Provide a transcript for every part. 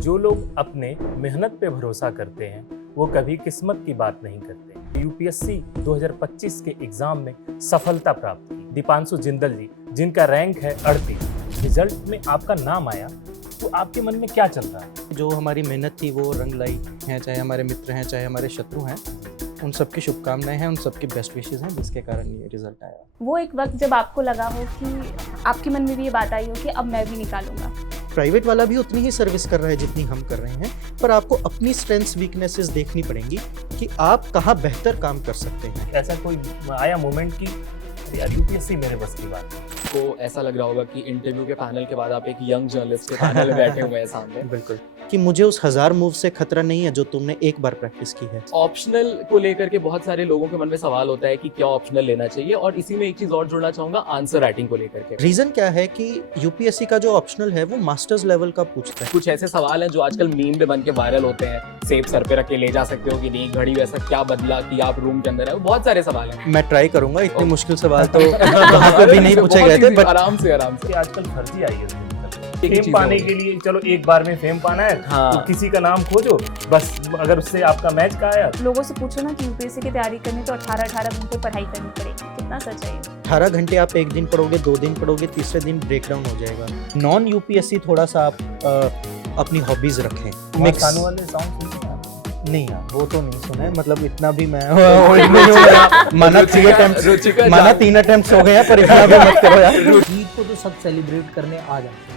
जो लोग अपने मेहनत पे भरोसा करते हैं वो कभी किस्मत की बात नहीं करते। यूपीएससी 2025 के एग्जाम में सफलता प्राप्त की दीपांशु जिंदल जी, जिनका रैंक है 38। रिजल्ट में आपका नाम आया तो आपके मन में क्या चल रहा है? जो हमारी मेहनत थी वो रंग लाई है, चाहे हमारे मित्र हैं चाहे हमारे शत्रु हैं, उन सबकी शुभकामनाएं हैं, उन सबकी बेस्ट विशेस हैं, जिसके कारण ये रिजल्ट आया। वो एक वक्त जब आपको लगा हो कि आपके मन में भी ये बात आई हो कि अब मैं भी निकालूंगा। प्राइवेट वाला भी उतनी ही सर्विस कर रहा है जितनी हम कर रहे हैं, पर आपको अपनी स्ट्रेंथ्स वीकनेसेस देखनी पड़ेंगी कि आप कहाँ बेहतर काम कर सकते हैं। ऐसा कोई आया मोमेंट कि यार यूपीएससी मेरे बस की बात है? को ऐसा लग रहा होगा कि इंटरव्यू के पैनल के बाद आप एक यंग जर्नलिस्ट के पैनल में बैठे हुए हैं सामने। बिल्कुल, कि मुझे उस 1000 मूव से खतरा नहीं है जो तुमने एक बार प्रैक्टिस की है। ऑप्शनल को लेकर के बहुत सारे लोगों के मन में सवाल होता है कि क्या ऑप्शनल लेना चाहिए, और इसी में एक चीज और जोड़ना चाहूंगा, आंसर राइटिंग को लेकर के। रीजन क्या है कि यूपीएससी का जो ऑप्शनल है वो मास्टर्स लेवल का पूछता है। कुछ ऐसे सवाल हैं जो आजकल मीम पे बन के वायरल होते हैं, सेब सर पे रख के ले जा सकते हो कि नहीं, घड़ी वैसा क्या बदला कि आप रूम के अंदर है, बहुत सारे सवाल हैं। मैं ट्राई करूंगा, इतने मुश्किल सवाल तो वहाँ पे भी नहीं पूछे गए थे, बट आराम से कि आजकल फर्जी आई है फेम पाने के लिए। चलो एक बार में फेम पाना है तो किसी का नाम खोजो बस, अगर उससे आपका मैच का आया। लोगों से पूछो ना कि यूपीएससी की तैयारी करनी तो 18 घंटे पढ़ाई करनी पड़ेगी, कितना सच है? 18 घंटे आप एक दिन पढ़ोगे, 2 दिन पढ़ोगे, तीसरे दिन ब्रेक डाउन हो जाएगा। नॉन यूपीएससी थोड़ा सा आप अपनी हॉबीज रखें। मिक्स वाले सॉन्ग नहीं यार, वो तो नहीं सुना है, मतलब इतना भी मैं माना 3 अटेम्प्ट्स हो गए हैं, पर इतना भी मत करो यार। जीत को तो सब सेलिब्रेट करने आ जाते हैं,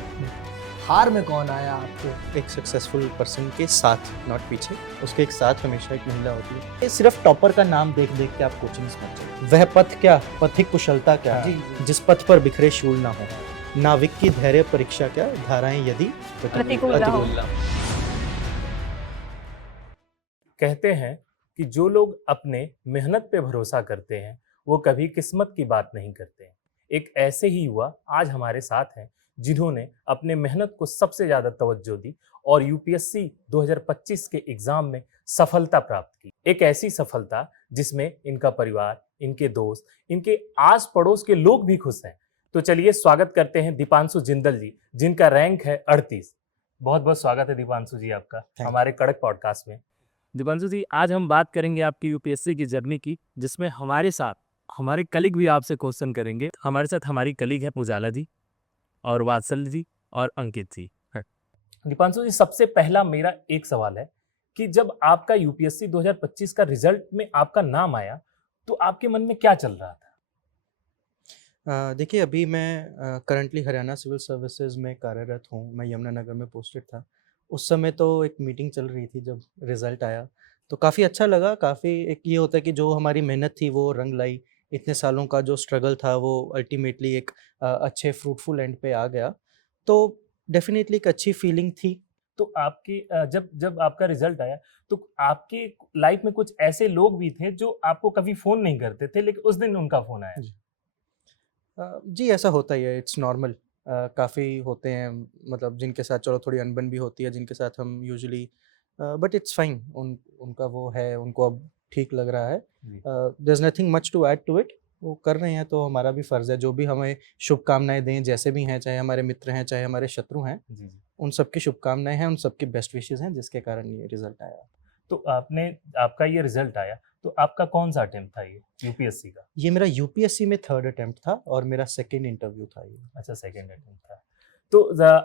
हार में कौन आया आपको? एक सक्सेसफुल पर्सन के साथ, नॉट पीछे, उसके एक साथ हमेशा एक महिला होती है। ये सिर्फ टॉपर का नाम देख देख के आप कोचिंग्स मत जाइए। वह पथ क्या, पथिक कुशलता क्या, जिस पथ पर बिखरे शूल ना हो, नाविक की धैर्य परीक्षा क्या, धाराएं यदि प्रतिकूल हो। कहते हैं कि जो लोग अपने मेहनत पे भरोसा करते हैं वो कभी किस्मत की बात नहीं करते। एक ऐसे ही युवा आज हमारे साथ हैं जिन्होंने अपने मेहनत को सबसे ज्यादा तवज्जो दी और यूपीएससी 2025 के एग्जाम में सफलता प्राप्त की। एक ऐसी सफलता जिसमें इनका परिवार, इनके दोस्त, इनके आस पड़ोस के लोग भी खुश हैं। तो चलिए स्वागत करते हैं दीपांशु जिंदल जी, जिनका रैंक है 38। बहुत बहुत स्वागत है दीपांशु जी आपका हमारे कड़क पॉडकास्ट में। दीपांशु जी, आज हम बात करेंगे आपकी यूपीएससी की जर्नी की, जिसमें हमारे साथ हमारे कलीग भी आपसे क्वेश्चन करेंगे। हमारे साथ हमारी कलीग है उजाला जी और वात्सल जी और अंकित जी। दीपांशु जी, सबसे पहला मेरा एक सवाल है कि जब आपका यूपीएससी 2025 का रिजल्ट में आपका नाम आया तो आपके मन में क्या चल रहा था? देखिए, अभी मैं करंटली हरियाणा सिविल सर्विसेज में कार्यरत हूँ। मैं यमुनानगर में पोस्टेड था। उस समय तो एक मीटिंग चल रही थी जब रिज़ल्ट आया, तो काफ़ी अच्छा लगा। काफ़ी एक ये होता है कि जो हमारी मेहनत थी वो रंग लाई, इतने सालों का जो स्ट्रगल था वो अल्टीमेटली एक अच्छे फ्रूटफुल एंड पे आ गया, तो डेफिनेटली एक अच्छी फीलिंग थी। तो आपकी जब आपका रिजल्ट आया तो आपके लाइफ में कुछ ऐसे लोग भी थे जो आपको कभी फ़ोन नहीं करते थे, लेकिन उस दिन उनका फ़ोन आया? जी, ऐसा होता ही है, इट्स नॉर्मल। काफ़ी होते हैं, मतलब जिनके साथ चलो थोड़ी अनबन भी होती है, जिनके साथ हम यूजुअली, बट इट्स फाइन। उनका वो है, उनको अब ठीक लग रहा है। There is nothing much to add to it. वो कर रहे हैं तो हमारा भी फ़र्ज़ है, जो भी हमें शुभकामनाएं दें, जैसे भी हैं, चाहे हमारे मित्र हैं चाहे हमारे शत्रु हैं, उन सबकी शुभकामनाएं हैं, उन सबकी बेस्ट विशेस हैं, जिसके कारण ये रिजल्ट आया। तो आपका ये रिजल्ट आया तो आपका कौन सा अटेम्प्ट था ये यूपीएससी का? ये मेरा यूपीएससी में 3rd अटेम्प्ट था और मेरा 2nd इंटरव्यू था ये। अच्छा, 2nd अटेम्प्ट था। तो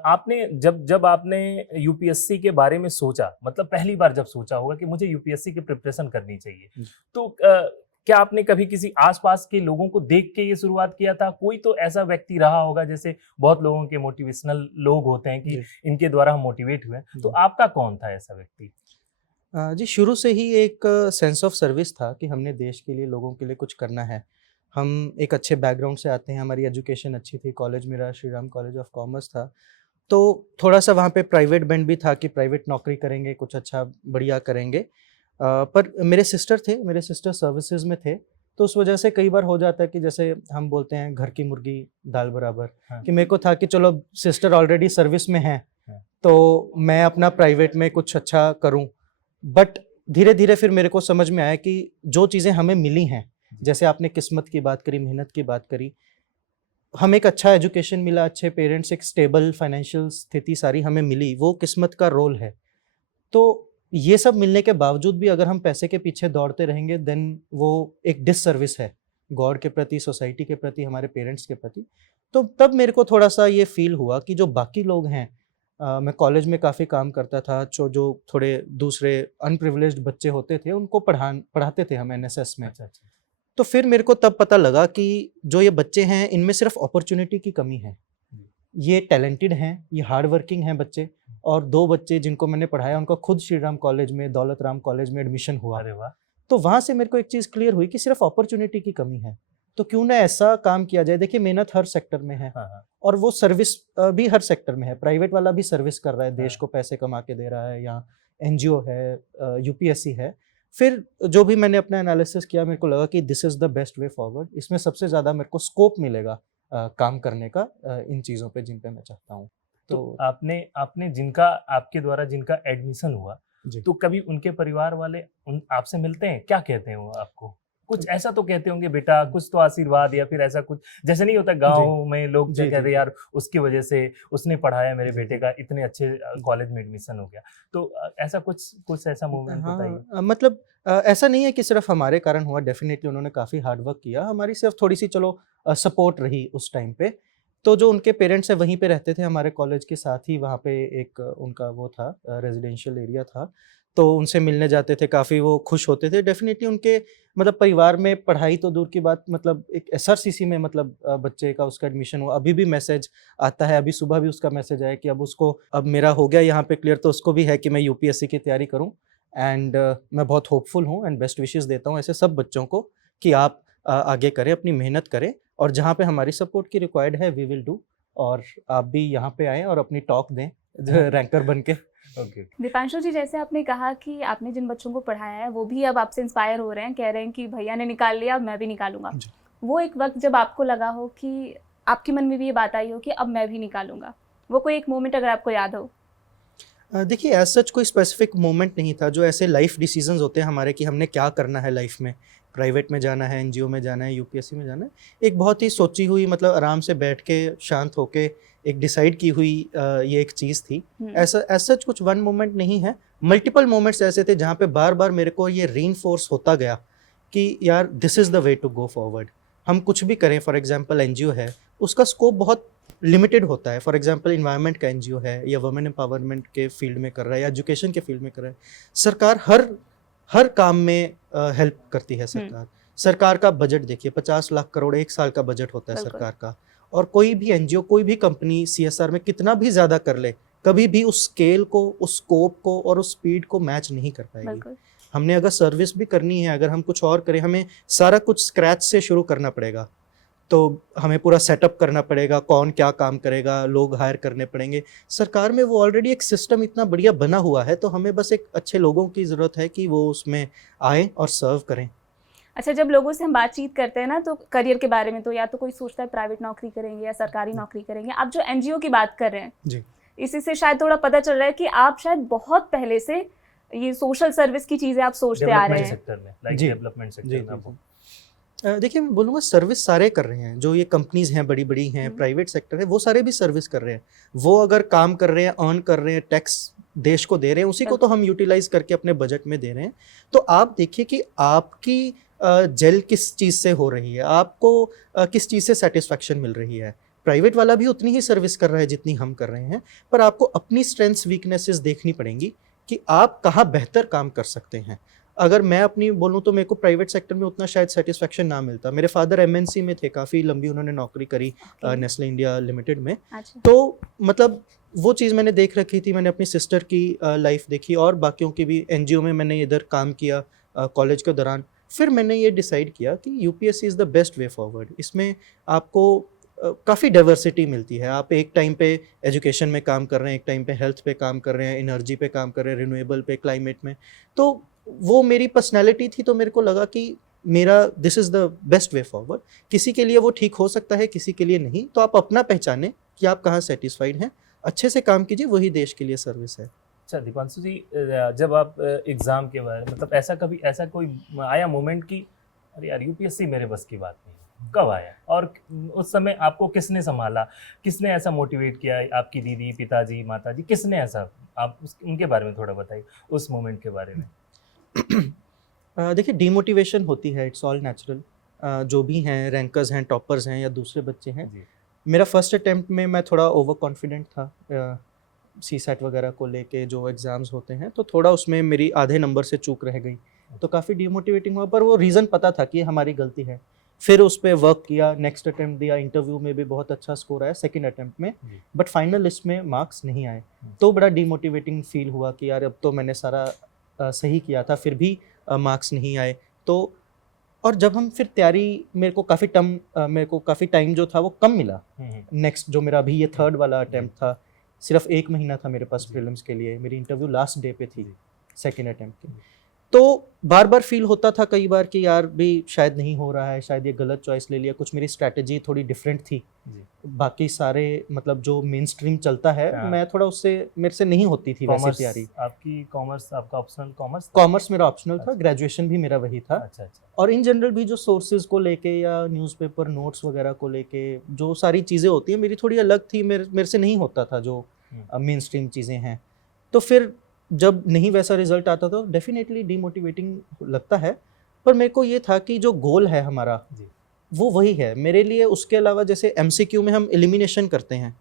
आपने जब आपने यूपीएससी के बारे में सोचा, मतलब पहली बार जब सोचा होगा कि मुझे यूपीएससी की प्रिपरेशन करनी चाहिए, तो क्या आपने कभी किसी आसपास के लोगों को देख के ये शुरुआत किया था? कोई तो ऐसा व्यक्ति रहा होगा, जैसे बहुत लोगों के मोटिवेशनल लोग होते हैं कि इनके द्वारा हम मोटिवेट हुए, तो आपका कौन था ऐसा व्यक्ति? जी, शुरू से ही एक सेंस ऑफ सर्विस था कि हमने देश के लिए, लोगों के लिए कुछ करना है। हम एक अच्छे बैकग्राउंड से आते हैं, हमारी एजुकेशन अच्छी थी, कॉलेज मेरा Shri Ram college of commerce था, तो थोड़ा सा वहाँ पे प्राइवेट बेंड भी था कि प्राइवेट नौकरी करेंगे, कुछ अच्छा बढ़िया करेंगे। पर मेरे सिस्टर सर्विसेज में थे, तो उस वजह से कई बार हो जाता है कि जैसे हम बोलते हैं घर की मुर्गी दाल बराबर। हाँ। कि मेरे को था कि चलो सिस्टर ऑलरेडी सर्विस में है, तो मैं अपना प्राइवेट में कुछ अच्छा करूं। बट धीरे धीरे फिर मेरे को समझ में आया कि जो चीज़ें हमें मिली हैं, जैसे आपने किस्मत की बात करी, मेहनत की बात करी, हमें एक अच्छा एजुकेशन मिला, अच्छे पेरेंट्स, एक स्टेबल फाइनेंशियल स्थिति सारी हमें मिली, वो किस्मत का रोल है। तो ये सब मिलने के बावजूद भी अगर हम पैसे के पीछे दौड़ते रहेंगे देन वो एक डिससर्विस है गॉड के प्रति, सोसाइटी के प्रति, हमारे पेरेंट्स के प्रति। तो तब मेरे को थोड़ा सा ये फील हुआ कि जो बाकी लोग हैं, मैं कॉलेज में काफ़ी काम करता था, जो थोड़े दूसरे अनप्रिविलेज्ड बच्चे होते थे उनको पढ़ाते थे हम एनएसएस में। अच्छा अच्छा। तो फिर मेरे को तब पता लगा कि जो ये बच्चे हैं इनमें सिर्फ अपॉर्चुनिटी की कमी है। ये टैलेंटेड हैं, ये हार्ड वर्किंग हैं बच्चे। और 2 बच्चे जिनको मैंने पढ़ाया उनका खुद श्री राम कॉलेज में, दौलत राम कॉलेज में एडमिशन हुआ। अरे वाह। तो वहाँ से मेरे को एक चीज़ क्लियर हुई कि सिर्फ अपॉर्चुनिटी की कमी है, तो क्यों ना ऐसा काम किया जाए। देखिए मेहनत हर सेक्टर में है, हाँ हाँ। और वो सर्विस भी हर सेक्टर में है। प्राइवेट वाला भी सर्विस कर रहा है, देश हाँ। को पैसे कमा के दे रहा है, या एनजीओ है, यूपीएससी है। फिर जो भी मैंने अपना एनालिसिस किया, मेरे को लगा कि this is the best way forward. इसमें सबसे ज़्यादा मेरे को स्कोप मिलेगा काम करने का इन चीज़ों पे जिन पे मैं चाहता हूँ। तो आपने जिनका आपके द्वारा जिनका एडमिशन हुआ, जी। तो कभी उनके परिवार वाले आपसे मिलते हैं? क्या कहते हैं वो आपको? कुछ ऐसा तो कहते होंगे बेटा कुछ तो आशीर्वाद, या फिर ऐसा कुछ जैसे नहीं होता गांव में लोग जी, कहते जी, यार उसकी वजह से उसने पढ़ाया मेरे जी, बेटे का इतने अच्छे कॉलेज में एडमिशन हो गया। तो ऐसा कुछ ऐसा मूवमेंट बताइए। हाँ, मतलब ऐसा नहीं है कि सिर्फ हमारे कारण हुआ, डेफिनेटली उन्होंने काफ़ी हार्ड वर्क किया, हमारी सिर्फ थोड़ी सी चलो सपोर्ट रही उस टाइम पे। तो जो उनके पेरेंट्स हैं वहीं पे रहते थे हमारे कॉलेज के साथ ही, वहाँ पे एक उनका वो था, रेजिडेंशियल एरिया था, तो उनसे मिलने जाते थे, काफ़ी वो खुश होते थे। डेफिनेटली उनके मतलब परिवार में पढ़ाई तो दूर की बात, मतलब एक एसआरसीसी में मतलब बच्चे का उसका एडमिशन हुआ, अभी भी मैसेज आता है, अभी सुबह भी उसका मैसेज आया कि अब मेरा हो गया यहाँ पे क्लियर, तो उसको भी है कि मैं यूपीएससी की तैयारी करूँ। एंड मैं बहुत होपफुल हूँ एंड बेस्ट विशेस देता हूँ ऐसे सब बच्चों को कि आप आगे करें, अपनी मेहनत करें, और जहाँ पे हमारी सपोर्ट की रिक्वायर्ड है वी विल डू। और आप भी यहाँ पे आएँ और अपनी टॉक दें रैंकर बन के। ओके। दीपांशु जी, जैसे आपने कहा कि आपने जिन बच्चों को पढ़ाया है वो भी अब आपसे इंस्पायर हो रहे हैं, कह रहे हैं कि भैया ने निकाल लिया अब मैं भी निकालूंगा। जी। वो एक वक्त जब आपको लगा हो कि आपके मन में भी ये बात आई हो कि अब मैं भी निकालूंगा, वो कोई एक मोमेंट अगर आपको याद हो? देखिए एज सच कोई स्पेसिफिक मोमेंट नहीं था, जो ऐसे लाइफ डिसीजंस होते हैं हमारे कि हमने क्या करना है लाइफ में, प्राइवेट में जाना है, एनजीओ में जाना है, यूपीएससी में जाना है, एक बहुत ही सोची हुई, मतलब आराम से बैठ के शांत होके एक डिसाइड की हुई ये एक चीज़ थी। ऐसा एज सच कुछ वन मोमेंट नहीं है, मल्टीपल मोमेंट्स ऐसे थे जहाँ पे बार बार मेरे को ये रीइंफोर्स होता गया कि यार this is the way to go forward. हम कुछ भी करें, फॉर एग्जांपल एनजीओ है, उसका स्कोप बहुत लिमिटेड होता है। फॉर एग्जांपल इन्वायरमेंट का एनजीओ है, या वुमेन एम्पावरमेंट के फील्ड में कर रहा है, या एजुकेशन के फील्ड में कर रहा है, सरकार हर काम में हेल्प करती है। सरकार का बजट देखिए, 50 लाख करोड़ एक साल का बजट होता है सरकार का, और कोई भी एनजीओ, कोई भी कंपनी सीएसआर में कितना भी ज़्यादा कर ले, कभी भी उस स्केल को, उस स्कोप को और उस स्पीड को मैच नहीं कर पाएगी। हमने अगर सर्विस भी करनी है, अगर हम कुछ और करें, हमें सारा कुछ स्क्रैच से शुरू करना पड़ेगा। तो हमें पूरा सेटअप करना पड़ेगा, कौन क्या काम करेगा, लोग हायर करने पड़ेंगे। सरकार में वो ऑलरेडी एक सिस्टम इतना बढ़िया बना हुआ है, तो हमें बस एक अच्छे लोगों की ज़रूरत है कि वो उसमें आए और सर्व करें। अच्छा, जब लोगों से हम बातचीत करते हैं ना, तो करियर के बारे में तो या तो कोई सोचता है प्राइवेट नौकरी करेंगे या सरकारी नौकरी करेंगे। आप जो एनजीओ की बात कर रहे हैं जी, इसी से शायद थोड़ा पता चल रहा है कि आप शायद बहुत पहले से ये सोशल सर्विस की चीज़ें आप सोचते आ रहे हैं। सेक्टर में, लाइक जी, डेवलपमेंट सेक्टर जी, में जी, आपको। देखिए मैं बोलूँगा सर्विस सारे कर रहे हैं, जो ये कंपनीज हैं बड़ी बड़ी हैं, प्राइवेट सेक्टर है, वो सारे भी सर्विस कर रहे हैं। वो अगर काम कर रहे हैं, अर्न कर रहे हैं, टैक्स देश को दे रहे हैं, उसी को तो हम यूटिलाइज करके अपने बजट में दे रहे हैं। तो आप देखिए कि आपकी जेल किस चीज़ से हो रही है, आपको किस चीज़ से सेटिस्फैक्शन मिल रही है। प्राइवेट वाला भी उतनी ही सर्विस कर रहा है जितनी हम कर रहे हैं, पर आपको अपनी स्ट्रेंथ्स वीकनेसेस देखनी पड़ेंगी कि आप कहाँ बेहतर काम कर सकते हैं। अगर मैं अपनी बोलूँ तो मेरे को प्राइवेट सेक्टर में उतना शायद सेटिस्फैक्शन ना मिलता। मेरे फादर एमएनसी में थे, काफ़ी लंबी उन्होंने नौकरी करी नेस्ले इंडिया लिमिटेड में। अच्छा। तो मतलब वो चीज़ मैंने देख रखी थी, मैंने अपनी सिस्टर की लाइफ देखी, और बाकियों की भी। एनजीओ में मैंने इधर काम किया कॉलेज के दौरान। फिर मैंने ये डिसाइड किया कि UPSC is the best way forward. इसमें आपको काफ़ी डाइवर्सिटी मिलती है। आप एक टाइम पे एजुकेशन में काम कर रहे हैं, एक टाइम पे हेल्थ पे काम कर रहे हैं, एनर्जी पे काम कर रहे हैं, रिन्यूएबल पे, क्लाइमेट में। तो वो मेरी पर्सनैलिटी थी, तो मेरे को लगा कि मेरा this is the best way forward. किसी के लिए वो ठीक हो सकता है, किसी के लिए नहीं। तो आप अपना पहचानें कि आप कहाँ सेटिस्फाइड हैं, अच्छे से काम कीजिए, वही देश के लिए सर्विस है। अच्छा दीपांशु जी, जब आप एग्जाम के बारे मतलब ऐसा कोई आया मोमेंट कि अरे यार यूपीएससी मेरे बस की बात नहीं, कब आया और उस समय आपको किसने संभाला, किसने ऐसा मोटिवेट किया, आपकी दीदी, पिताजी, माताजी, किसने ऐसा, आप उनके बारे में थोड़ा बताइए, उस मोमेंट के बारे में। देखिए डीमोटिवेशन होती है, इट्स ऑल नेचुरल। जो भी हैं, रैंकर्स हैं, टॉपर्स हैं या दूसरे बच्चे हैं, जी। मेरा फर्स्ट अटेम्प्ट में मैं थोड़ा ओवर कॉन्फिडेंट था सी सेट वगैरह को लेके, जो एग्ज़ाम्स होते हैं, तो थोड़ा उसमें मेरी आधे नंबर से चूक रह गई, तो काफ़ी डीमोटिवेटिंग हुआ, पर वो रीज़न पता था कि ये हमारी गलती है। फिर उस पर वर्क किया, नेक्स्ट अटेम्प्ट दिया, इंटरव्यू में भी बहुत अच्छा स्कोर आया सेकंड अटेम्प्ट में, जी। बट फाइनल लिस्ट में मार्क्स नहीं आए, तो बड़ा डीमोटिवेटिंग फील हुआ कि यार अब तो मैंने सारा सही किया था, फिर भी मार्क्स नहीं आए। तो और जब हम फिर तैयारी, मेरे को काफ़ी टाइम जो था वो कम मिला। नेक्स्ट जो मेरा अभी ये थर्ड वाला अटेम्प्ट था, सिर्फ 1 महीना था मेरे पास प्रीलिम्स के लिए, मेरी इंटरव्यू लास्ट डे पे थी सेकेंड अटेम्प्ट की। तो बार बार फील होता था कई बार कि यार भी शायद नहीं हो रहा है, शायद ये गलत चॉइस ले लिया, कुछ मेरी स्ट्रैटेजी थोड़ी डिफरेंट थी। जी। बाकी सारे मतलब जो मेन स्ट्रीम चलता है, हाँ। मैं थोड़ा उससे, मेरे से नहीं होती थी वैसी कॉमर्स, तैयारी। आपकी कॉमर्स, आपका ऑप्शनल कॉमर्स? कॉमर्स मेरा ऑप्शनल था, अच्छा। ग्रेजुएशन भी मेरा वही था। अच्छा अच्छा। और इन जनरल भी जो सोर्सेज को लेके या न्यूज़पेपर नोट्स वगैरह को लेके जो सारी चीज़ें होती हैं, मेरी थोड़ी अलग थी, मेरे से नहीं होता था जो मेन स्ट्रीम चीज़ें हैं। तो फिर जब नहीं वैसा रिजल्ट आता तो डेफिनेटली डीमोटिवेटिंग लगता है, पर मेरे को ये था कि जो गोल है हमारा जी। वो वही है मेरे लिए। उसके अलावा जैसे एमसीक्यू में हम एलिमिनेशन करते हैं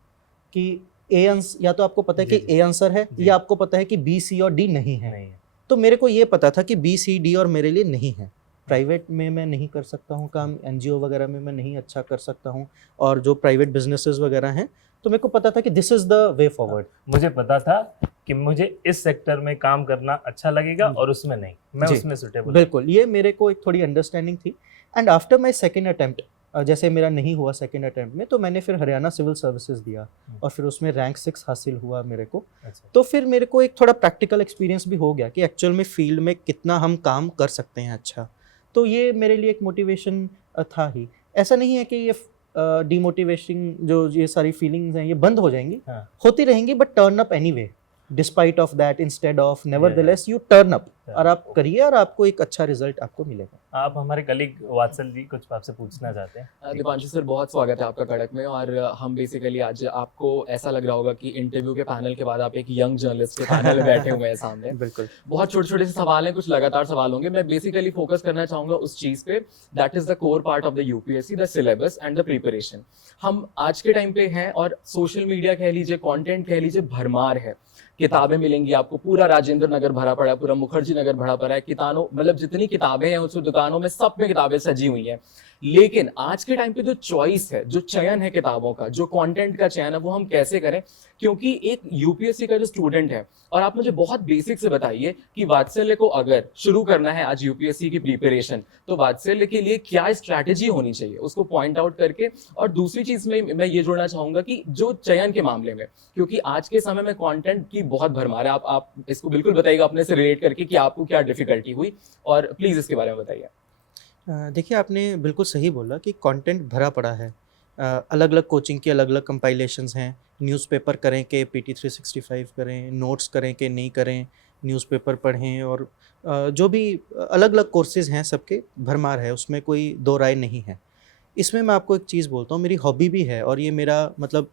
कि ए आंसर, या तो आपको पता है जी, कि जी। ए आंसर है, जी। या आपको पता है कि बी, सी और डी नहीं है। नहीं है। तो मेरे को ये पता था कि बी, सी, डी और मेरे लिए नहीं है। प्राइवेट में मैं नहीं कर सकता हूँ काम, एनजीओ वगैरह में मैं नहीं अच्छा कर सकता हूँ, और जो प्राइवेट बिजनेसेस वगैरह हैं, तो मेरे को पता था कि this is the way forward. मुझे पता था कि मुझे इस सेक्टर में काम करना अच्छा लगेगा और उसमें नहीं, मैं जी। उसमें सुटेबल। बिल्कुल, ये मेरे को एक थोड़ी अंडरस्टैंडिंग थी। And after my second attempt, जैसे मेरा नहीं हुआ सेकेंड अटैम्प्ट में, तो मैंने फिर हरियाणा सिविल सर्विसेज दिया और फिर उसमें रैंक 6 हासिल हुआ मेरे को। अच्छा। तो फिर मेरे को एक थोड़ा प्रैक्टिकल एक्सपीरियंस भी हो गया कि एक्चुअल में फील्ड में कितना हम काम कर सकते हैं अच्छा। तो ये मेरे लिए एक मोटिवेशन था ही। ऐसा नहीं है कि ये डीमोटिवेशन जो ये सारी फीलिंग्स हैं ये बंद हो जाएंगी, हाँ। होती रहेंगी, but turn up anyway, despite of that, instead of, nevertheless U turn up, और आप करिए और आपको एक अच्छा रिजल्ट आपको मिलेगा। आप हमारे कलीग वात्सल जी कुछ आपसे पूछना चाहते हैं? दीपांशु सर, बहुत स्वागत है आपका कड़क में। और हम बेसिकली आज, आपको ऐसा लग रहा होगा कि इंटरव्यू के पैनल के बाद आप एक यंग जर्नलिस्ट के पैनल में बैठे हुए हैं सामने। बिल्कुल। बहुत छोटे छोटे से सवाल हैं, कुछ लगातार सवाल होंगे। मैं बेसिकली फोकस करना चाहूंगा उस चीज पे, that is the core part of the UPSC, the syllabus and the preparation. हम आज के टाइम पे हैं और सोशल मीडिया कह लीजिए, कंटेंट कह लीजिए, भरमार है। किताबें मिलेंगी आपको, पूरा राजेंद्र नगर भरा पड़ा है, पूरा मुखर्जी नगर भरा पड़ा है, किताबों मतलब जितनी किताबें हैं उस दुकानों में सब में किताबें सजी हुई हैं। लेकिन आज के टाइम पे जो चॉइस है, जो चयन है किताबों का, जो कंटेंट का चयन है, वो हम कैसे करें? क्योंकि एक यूपीएससी का जो स्टूडेंट है, और आप मुझे बहुत बेसिक से बताइए कि वात्सल्य को अगर शुरू करना है आज यूपीएससी की प्रिपरेशन, तो वात्सल्य के लिए क्या स्ट्रैटेजी होनी चाहिए, उसको पॉइंट आउट करके। और दूसरी चीज में मैं ये जोड़ना चाहूंगा कि जो चयन के मामले में, क्योंकि आज के समय में कंटेंट की बहुत भरमार है, आप इसको बिल्कुल बताइएगा अपने से रिलेट करके कि आपको क्या डिफिकल्टी हुई, और प्लीज इसके बारे में बताइए। देखिए, आपने बिल्कुल सही बोला कि कंटेंट भरा पड़ा है। अलग अलग कोचिंग की अलग अलग कंपाइलेशंस हैं। न्यूज़पेपर करें कि पीटी 365 करें, नोट्स करें कि नहीं करें, न्यूज़पेपर पढ़ें, और जो भी अलग अलग कोर्सेज़ हैं सबके भरमार है, उसमें कोई दो राय नहीं है। इसमें मैं आपको एक चीज़ बोलता हूँ, मेरी हॉबी भी है, और ये मेरा मतलब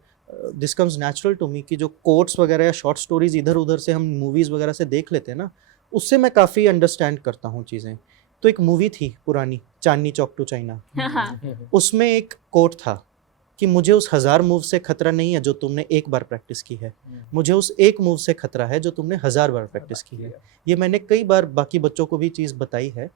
this comes natural to me कि जो कोट्स वगैरह या शॉर्ट स्टोरीज़ इधर उधर से हम मूवीज़ वगैरह से देख लेते हैं ना, उससे मैं काफ़ी अंडरस्टैंड करता हूँ चीज़ें। तो एक मूवी थी पुरानी, चांदनी चौक टू चाइना, उसमें एक कोट था कि मुझे उस 1000 मूव से खतरा नहीं है जो तुमने एक बार प्रैक्टिस की है, मुझे उस एक मूव से खतरा है जो तुमने 1000 बार प्रैक्टिस की है। ये मैंने कई बार बाकी बच्चों को भी चीज़ बताई है।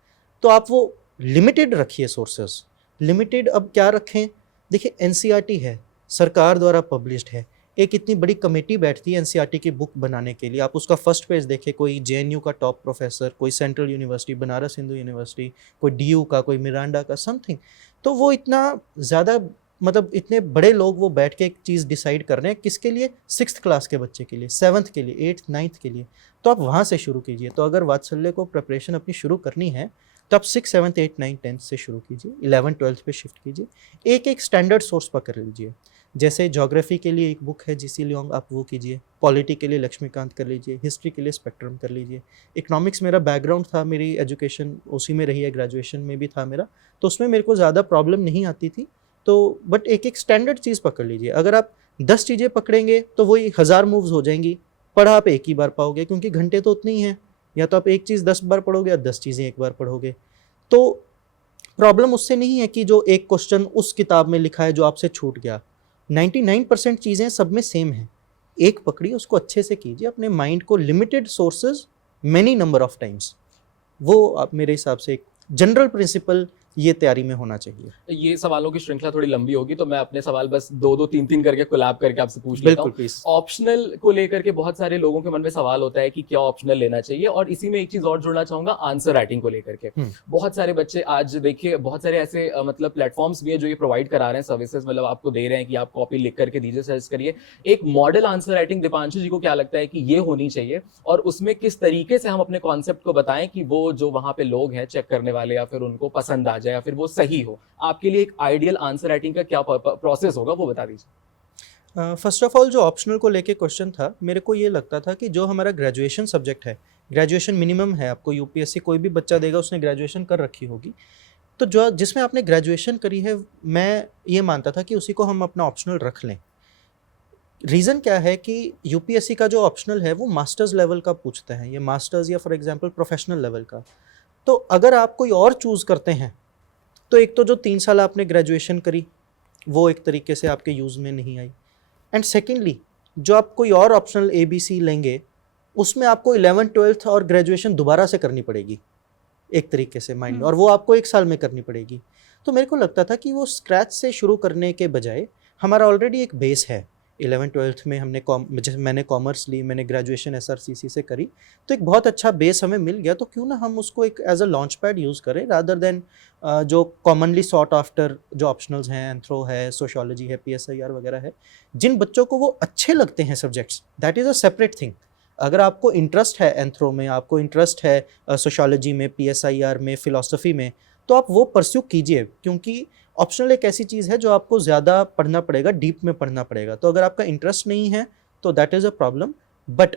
तो आप वो लिमिटेड रखिए सोर्सेस, लिमिटेड। अब क्या रखें? देखिए, एनसीईआरटी है, सरकार द्वारा पब्लिश्ड है, एक इतनी बड़ी कमेटी बैठती है एनसीईआरटी की बुक बनाने के लिए। आप उसका फर्स्ट पेज देखें, कोई जेएनयू का टॉप प्रोफेसर, कोई central university, Banaras Hindu university, कोई डीयू का, कोई मिरांडा का, समथिंग। तो वो इतना ज़्यादा, मतलब इतने बड़े लोग वो बैठ के एक चीज़ डिसाइड कर रहे हैं, किसके लिए? 6th क्लास के बच्चे के लिए, 7th के लिए, 8th 9th के लिए। तो आप वहाँ से शुरू कीजिए। तो अगर वात्सल्य को प्रिपरेशन अपनी शुरू करनी है तो आप 6, 7, 8, 9, 10 से शुरू कीजिए, 11, 12 पे शिफ्ट कीजिए, एक एक स्टैंडर्ड सोर्स पकड़ लीजिए। जैसे ज्योग्राफी के लिए एक बुक है जीसी लियोंग, आप वो कीजिए, पॉलिटी के लिए लक्ष्मीकांत कर लीजिए, हिस्ट्री के लिए स्पेक्ट्रम कर लीजिए। इकोनॉमिक्स मेरा बैकग्राउंड था, मेरी एजुकेशन उसी में रही है, ग्रेजुएशन में भी था मेरा, तो उसमें मेरे को ज़्यादा प्रॉब्लम नहीं आती थी। तो बट एक एक स्टैंडर्ड चीज़ पकड़ लीजिए, अगर आप 10 चीज़ें पकड़ेंगे तो वही 1000 मूव्स हो जाएंगी, पढ़ा आप एक ही बार पाओगे क्योंकि घंटे तो उतने ही हैं। या तो आप एक चीज़ 10 बार पढ़ोगे या 10 चीज़ें एक बार पढ़ोगे। तो प्रॉब्लम उससे नहीं है कि जो एक क्वेश्चन उस किताब में लिखा है जो आपसे छूट गया, 99% चीज़ें सब में सेम हैं। एक पकड़िए, उसको अच्छे से कीजिए, अपने माइंड को limited sources many number of times, वो आप मेरे हिसाब से एक जनरल प्रिंसिपल ये तैयारी में होना चाहिए। ये सवालों की श्रृंखला थोड़ी लंबी होगी, तो मैं अपने सवाल बस 2-2 3-3 करके कोलैब करके आपसे पूछ लेता बिल्कुल हूँ। प्लीज। ऑप्शनल को लेकर के बहुत सारे लोगों के मन में सवाल होता है कि क्या ऑप्शनल लेना चाहिए, और इसी में एक चीज और जोड़ना चाहूंगा, आंसर राइटिंग को लेकर के। बहुत सारे बच्चे आज देखिए, बहुत सारे ऐसे मतलब प्लेटफॉर्म्स भी है जो ये प्रोवाइड करा रहे हैं सर्विसेज, मतलब आपको दे रहे हैं कि आप कॉपी लिख करके दीजिए, सर्च करिए। एक मॉडल आंसर राइटिंग दीपांशु जी को क्या लगता है कि ये होनी चाहिए, और उसमें किस तरीके से हम अपने कॉन्सेप्ट को बताएं कि वो जो वहां पे लोग हैं चेक करने वाले, या फिर उनको पसंद आ जाए, या फिर वो सही हो। आपके लिए एक आइडियल आंसर राइटिंग का क्या प्रोसेस होगा, वो बता दीजिए। फर्स्ट ऑफ ऑल जो ऑप्शनल को लेके क्वेश्चन था, मेरे को ये लगता था कि जो हमारा ग्रेजुएशन सब्जेक्ट है, ग्रेजुएशन मिनिमम है, आपको यूपीएससी कोई भी बच्चा देगा उसने ग्रेजुएशन कर रखी होगी, तो जो जिसमें आपने ग्रेजुएशन करी है, मैं ये मानता था कि उसी को हम अपना ऑप्शनल रख लें। रीज़न क्या है कि यूपीएससी का जो ऑप्शनल है वो मास्टर्स लेवल का पूछता है, ये मास्टर्स या फॉर एग्जांपल प्रोफेशनल लेवल का। तो अगर आप कोई और चूज़ करते हैं तो एक तो जो 3 साल आपने ग्रेजुएशन करी वो एक तरीके से आपके यूज़ में नहीं आई, एंड सेकेंडली जो आप कोई और ऑप्शनल ABC लेंगे उसमें आपको 11th 12th और ग्रेजुएशन दोबारा से करनी पड़ेगी एक तरीके से माइंड में, और वो आपको 1 साल में करनी पड़ेगी। तो मेरे को लगता था कि वो स्क्रैच से शुरू करने के बजाय हमारा ऑलरेडी एक बेस है। 11th 12th में हमने जैसे मैंने कॉमर्स ली, मैंने ग्रेजुएशन SRCC से करी, तो एक बहुत अच्छा बेस हमें मिल गया। तो क्यों ना हम उसको एक as a launch pad use करें रादर देन जो कॉमनली सॉट आफ्टर जो ऑप्शनल्स हैं, एंथ्रो है, सोशियोलॉजी है, PSIR वगैरह है, जिन बच्चों को वो अच्छे लगते हैं subjects, that is a separate thing. अगर आपको इंटरेस्ट है एंथ्रो में, आपको इंटरेस्ट है सोशियोलॉजी में, PSIR में, फ़िलॉसफी में, तो आप वो परस्यू कीजिए, क्योंकि ऑप्शनल एक ऐसी चीज़ है जो आपको ज़्यादा पढ़ना पड़ेगा, डीप में पढ़ना पड़ेगा। तो अगर आपका इंटरेस्ट नहीं है तो that is a problem. But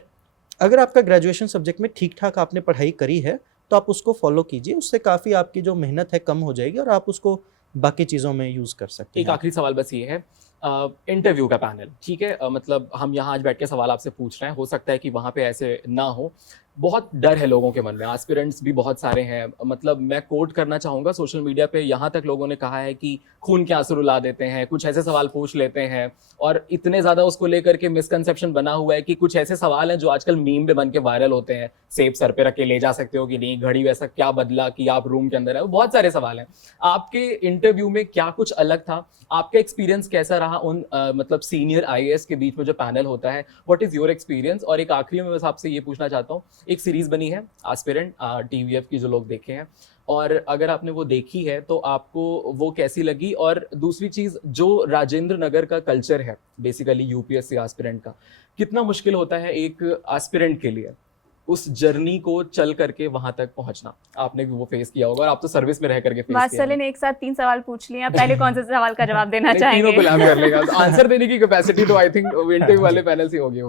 अगर आपका ग्रेजुएशन सब्जेक्ट में ठीक ठाक आपने पढ़ाई करी है तो आप उसको फॉलो कीजिए, उससे काफ़ी आपकी जो मेहनत है कम हो जाएगी और आप उसको बाकी चीज़ों में यूज़ कर सकते हैं। एक आखिरी सवाल बस ये है, इंटरव्यू का पैनल, ठीक है, मतलब हम यहाँ आज बैठ के सवाल आपसे पूछ रहे हैं, हो सकता है कि वहाँ पे ऐसे ना हो, बहुत डर है लोगों के मन में, एस्पिरेंट्स भी बहुत सारे हैं। मतलब मैं कोट करना चाहूँगा, सोशल मीडिया पे यहाँ तक लोगों ने कहा है कि खून के आंसू रुला देते हैं, कुछ ऐसे सवाल पूछ लेते हैं, और इतने ज़्यादा उसको लेकर के मिसकंसेप्शन बना हुआ है कि कुछ ऐसे सवाल हैं जो आजकल मीम पे बन के वायरल होते हैं, सेब सर पे रख के ले जा सकते हो कि नहीं, घड़ी वैसा क्या बदला कि आप रूम के अंदर है, बहुत सारे सवाल हैं। आपके इंटरव्यू में क्या कुछ अलग था, आपका एक्सपीरियंस कैसा रहा उन मतलब सीनियर IAS के बीच में जो पैनल होता है, व्हाट इज योर एक्सपीरियंस? और एक आखिरी में बस आपसे ये पूछना चाहता हूँ, एक सीरीज बनी है एस्पिरेंट TVF की, जो लोग देखे हैं, और अगर आपने वो देखी है तो आपको वो कैसी लगी? और दूसरी चीज, जो राजेंद्र नगर का कल्चर है बेसिकली UPSC एस्पिरेंट का, कितना मुश्किल होता है एक एस्पिरेंट के लिए उस जर्नी को चल करके वहां तक पहुंचना? आपने भी वो फेस किया होगा, और आप तो सर्विस में रह करके फेस किया वात्सल्य ने एक साथ 3 सवाल पूछ लिए, आप पहले कौन से सवाल का जवाब देना नहीं, तीनों चाहेंगे? को लैब कर लेगा, आंसर देने की कैपेसिटी तो आई थिंक इंटरव्यू वाले पैनल से होगी।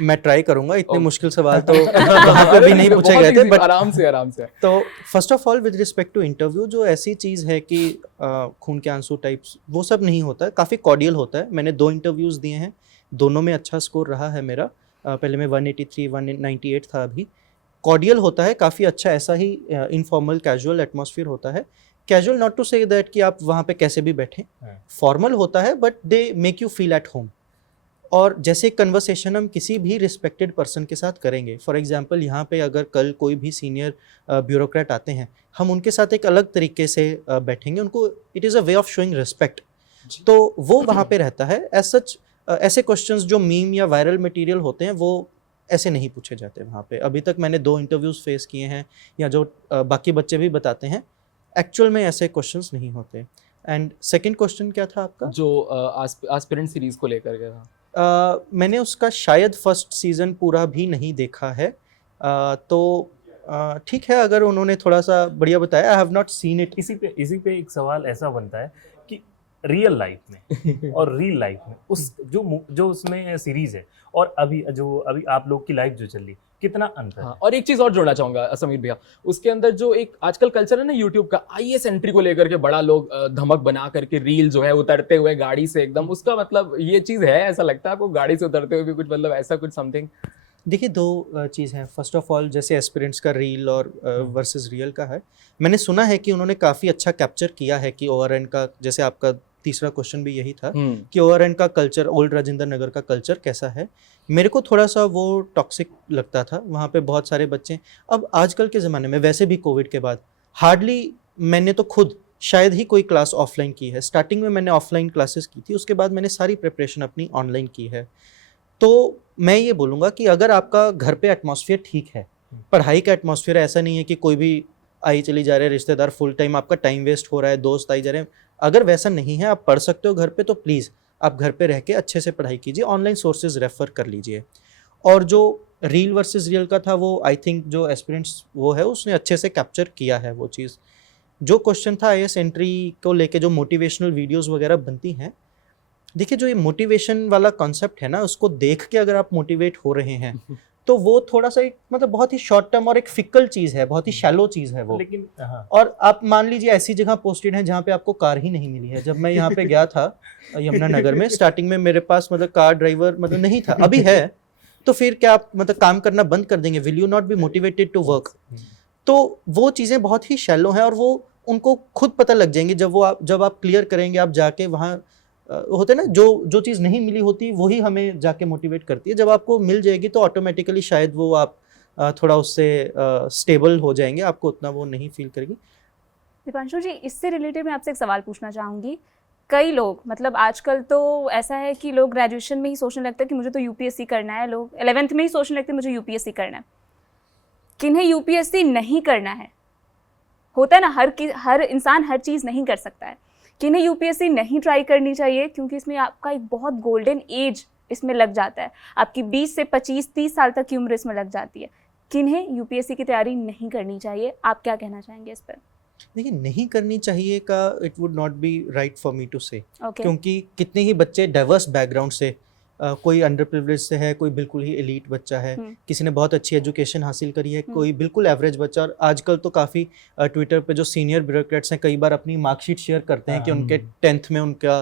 मैं ट्राई करूंगा, इतने Okay. मुश्किल सवाल तो वहाँ पे भी नहीं पूछे गए थे, बट आराम से तो first of all with respect to interview, जो ऐसी चीज़ है कि खून के आंसू टाइप्स, वो सब नहीं होता है, काफ़ी कॉर्डियल होता है। मैंने 2 इंटरव्यूज़ दिए हैं, दोनों में अच्छा स्कोर रहा है मेरा। पहले में 183 198 था, अभी कॉर्डियल होता है काफ़ी अच्छा, ऐसा ही इनफॉर्मल कैजुअल एटमॉस्फेयर होता है। Casual not to say that कि आप वहाँ पे कैसे भी बैठें, फॉर्मल होता है, but they make you feel at home. और जैसे कन्वर्सेशन हम किसी भी रिस्पेक्टेड पर्सन के साथ करेंगे, फॉर एग्जांपल यहाँ पे अगर कल कोई भी सीनियर ब्यूरोक्रेट आते हैं, हम उनके साथ एक अलग तरीके से बैठेंगे, उनको it is a way of showing respect, तो वो वहाँ पे रहता है। एज सच ऐसे क्वेश्चंस जो मीम या वायरल मटेरियल होते हैं वो ऐसे नहीं पूछे जाते वहाँ पे। अभी तक मैंने 2 इंटरव्यूज़ फेस किए हैं, या जो बाकी बच्चे भी बताते हैं, एक्चुअल में ऐसे क्वेश्चंस नहीं होते। एंड सेकंड क्वेश्चन क्या था आपका? जो एस्पिरेंट सीरीज को लेकर के था। मैंने उसका शायद फर्स्ट सीज़न पूरा भी नहीं देखा है, तो ठीक है अगर उन्होंने थोड़ा सा बढ़िया बताया। I have not seen it. इसी पे एक सवाल ऐसा बनता है कि रियल लाइफ में और रियल लाइफ में, उस जो उसमें सीरीज है और अभी आप लोग की लाइफ जो चल रही, कितना अंतर है? हाँ, और एक चीज और जोड़ना चाहूंगा समीर भैया, उसके अंदर जो एक आजकल कल्चर है ना यूट्यूब का, आईएएस एंट्री को लेकर के बड़ा लोग धमक बना करके रील जो है उतरते हुए गाड़ी से एकदम, उसका मतलब ये चीज है, ऐसा लगता है आपको गाड़ी से उतरते हुए भी कुछ, मतलब ऐसा कुछ समथिंग? देखिए, दो चीज़ हैं। फर्स्ट ऑफ ऑल, जैसे एस्पिरेंट्स का रील और वर्सेस रियल का है, मैंने सुना है कि उन्होंने काफ़ी अच्छा कैप्चर किया है कि ओआरएन का, जैसे आपका तीसरा क्वेश्चन भी यही था कि ओआरएन का कल्चर, ओल्ड राजेंद्र नगर का कल्चर कैसा है। मेरे को थोड़ा सा वो टॉक्सिक लगता था, वहाँ पे बहुत सारे बच्चे, अब आजकल के ज़माने में वैसे भी कोविड के बाद हार्डली, मैंने तो खुद शायद ही कोई क्लास ऑफलाइन की है। स्टार्टिंग में मैंने ऑफलाइन क्लासेस की थी, उसके बाद मैंने सारी प्रिपरेशन अपनी ऑनलाइन की है। तो मैं ये बोलूँगा कि अगर आपका घर पे एटमॉस्फेयर ठीक है, पढ़ाई का एटमॉस्फेयर ऐसा नहीं है कि कोई भी आई चली जा रहे हैं, रिश्तेदार फुल टाइम, आपका टाइम वेस्ट हो रहा है, दोस्त आई जा रहे हैं, अगर वैसा नहीं है, आप पढ़ सकते हो घर पे, तो प्लीज़ आप घर पे रह के अच्छे से पढ़ाई कीजिए, ऑनलाइन सोर्सेज रेफ़र कर लीजिए। और जो रील वर्सेस रियल का था, वो आई थिंक जो एस्पिरेंट्स वो है उसने अच्छे से कैप्चर किया है वो चीज़। जो क्वेश्चन था आईएएस एंट्री को लेके, जो मोटिवेशनल वीडियोज़ वगैरह बनती हैं, देखिए जो ये मोटिवेशन वाला कॉन्सेप्ट है ना, उसको देख के अगर आप मोटिवेट हो रहे हैं तो वो थोड़ा सा एक, मतलब बहुत ही शॉर्ट टर्म और एक फिकल चीज़ है, बहुत ही शैलो चीज़ है वो। लेकिन हाँ, और आप मान लीजिए ऐसी जगह पोस्टेड हैं जहाँ पे आपको कार ही नहीं मिली है। जब मैं यहाँ पे गया था यमुनानगर में, स्टार्टिंग में मेरे पास मतलब कार ड्राइवर मतलब नहीं था, अभी है, तो फिर क्या आप मतलब काम करना बंद कर देंगे? Will you not be motivated to work? तो वो चीज़ें बहुत ही शैलो हैं और वो उनको खुद पता लग जाएंगे जब आप क्लियर करेंगे, आप जाके वहाँ होते ना, जो चीज़ नहीं मिली होती वही हमें जाके मोटिवेट करती है। जब आपको मिल जाएगी तो ऑटोमेटिकली शायद वो आप थोड़ा उससे स्टेबल हो जाएंगे, आपको उतना वो नहीं फील करेगी। दीपांशु जी, इससे रिलेटेड मैं आपसे एक सवाल पूछना चाहूँगी। कई लोग, मतलब आजकल तो ऐसा है कि लोग ग्रेजुएशन में ही सोचने लगते हैं कि मुझे तो यूपीएससी करना है, लोग 11th में ही सोचने लगते हैं मुझे यूपीएससी करना है। किन्हें यूपीएससी नहीं करना है, होता है ना, हर इंसान हर चीज़ नहीं कर सकता है, किन्हें यूपीएससी नहीं ट्राई करनी चाहिए, क्योंकि इसमें आपका एक बहुत गोल्डन एज इसमें लग जाता है, आपकी 20 से 25-30 साल तक की उम्र इसमें लग जाती है। किन्हें यूपीएससी की तैयारी नहीं करनी चाहिए, आप क्या कहना चाहेंगे इस पर? देखिए, नहीं करनी चाहिए का it would not be right for me to say, okay. क्योंकि कितने ही बच्चे डाइवर्स बैकग्राउंड से, कोई अंडर प्रिविलेज से है, कोई बिल्कुल ही एलीट बच्चा है, किसी ने बहुत अच्छी एजुकेशन हासिल करी है, कोई बिल्कुल एवरेज बच्चा। और आजकल तो काफ़ी ट्विटर पे जो सीनियर ब्यूरोक्रेट्स हैं कई बार अपनी मार्कशीट शेयर करते हैं कि उनके 10th में उनका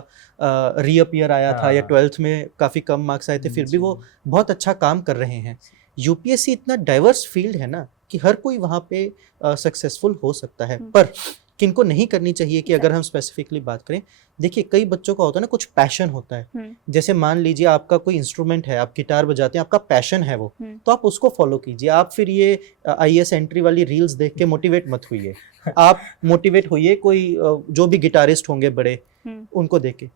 रीअपियर आया था या 12th में काफ़ी कम मार्क्स आए थे, फिर भी वो बहुत अच्छा काम कर रहे हैं। यूपीएससी इतना डाइवर्स फील्ड है ना कि हर कोई वहाँ पे सक्सेसफुल हो सकता है। पर किनको नहीं करनी चाहिए कि अगर हम स्पेसिफिकली बात करें, देखिए कई बच्चों का होता है ना, कुछ पैशन होता है, जैसे मान लीजिए आपका कोई इंस्ट्रूमेंट है, आप गिटार बजाते हैं, आपका पैशन है वो, तो आप उसको फॉलो कीजिए। आप फिर ये आईएएस एंट्री वाली रील्स देख के मोटिवेट मत होइए, आप मोटिवेट होइए कोई जो भी गिटारिस्ट होंगे बड़े, उनको देख के।